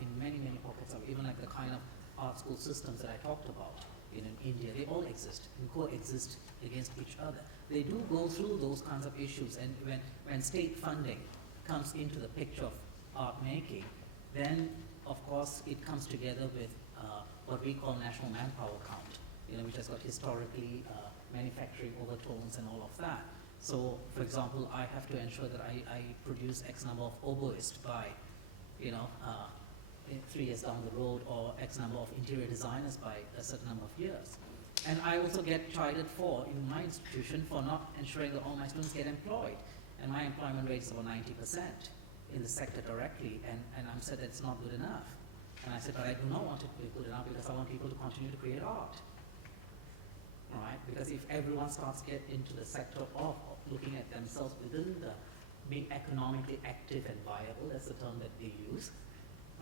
in many pockets of even like the kind of art school systems that I talked about in India. They all exist and coexist against each other. They do go through those kinds of issues, and when state funding comes into the picture of art making, then of course, it comes together with what we call national manpower count, which has got historically manufacturing overtones and all of that. So, for example, I have to ensure that I produce X number of oboists by, 3 years down the road, or X number of interior designers by a certain number of years. And I also get chided for, in my institution, for not ensuring that all my students get employed. And my employment rate is about 90% in the sector directly, and I'm said that's not good enough. And I said, but I do not want it to be good enough because I want people to continue to create art. Right? Because if everyone starts to get into the sector of looking at themselves within the being economically active and viable, that's the term that they use,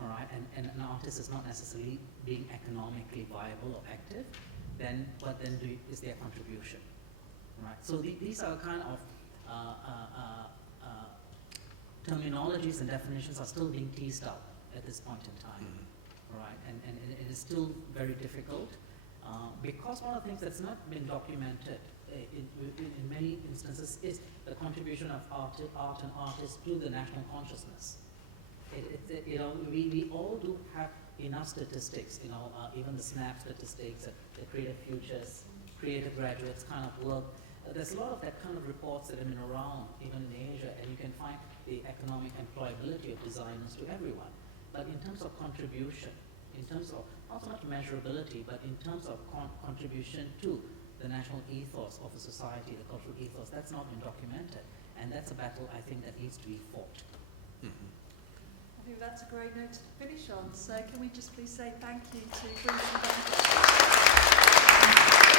all right, and an artist is not necessarily being economically viable or active, then what then is their contribution, right? So these are kind of terminologies and definitions are still being teased out at this point in time, right? And it is still very difficult because one of the things that's not been documented in many instances is the contribution of art and artists to the national consciousness. We all do have enough statistics, even the SNAP statistics, the creative futures, creative graduates kind of work. There's a lot of that kind of reports that have been around, even in Asia, and you can find the economic employability of designers to everyone. But in terms of contribution, in terms of not so much measurability, but in terms of contribution to the national ethos of a society, the cultural ethos, that's not been documented. And that's a battle, I think, that needs to be fought. I think that's a great note to finish on. So can we just please say thank you to Bruce and Ben?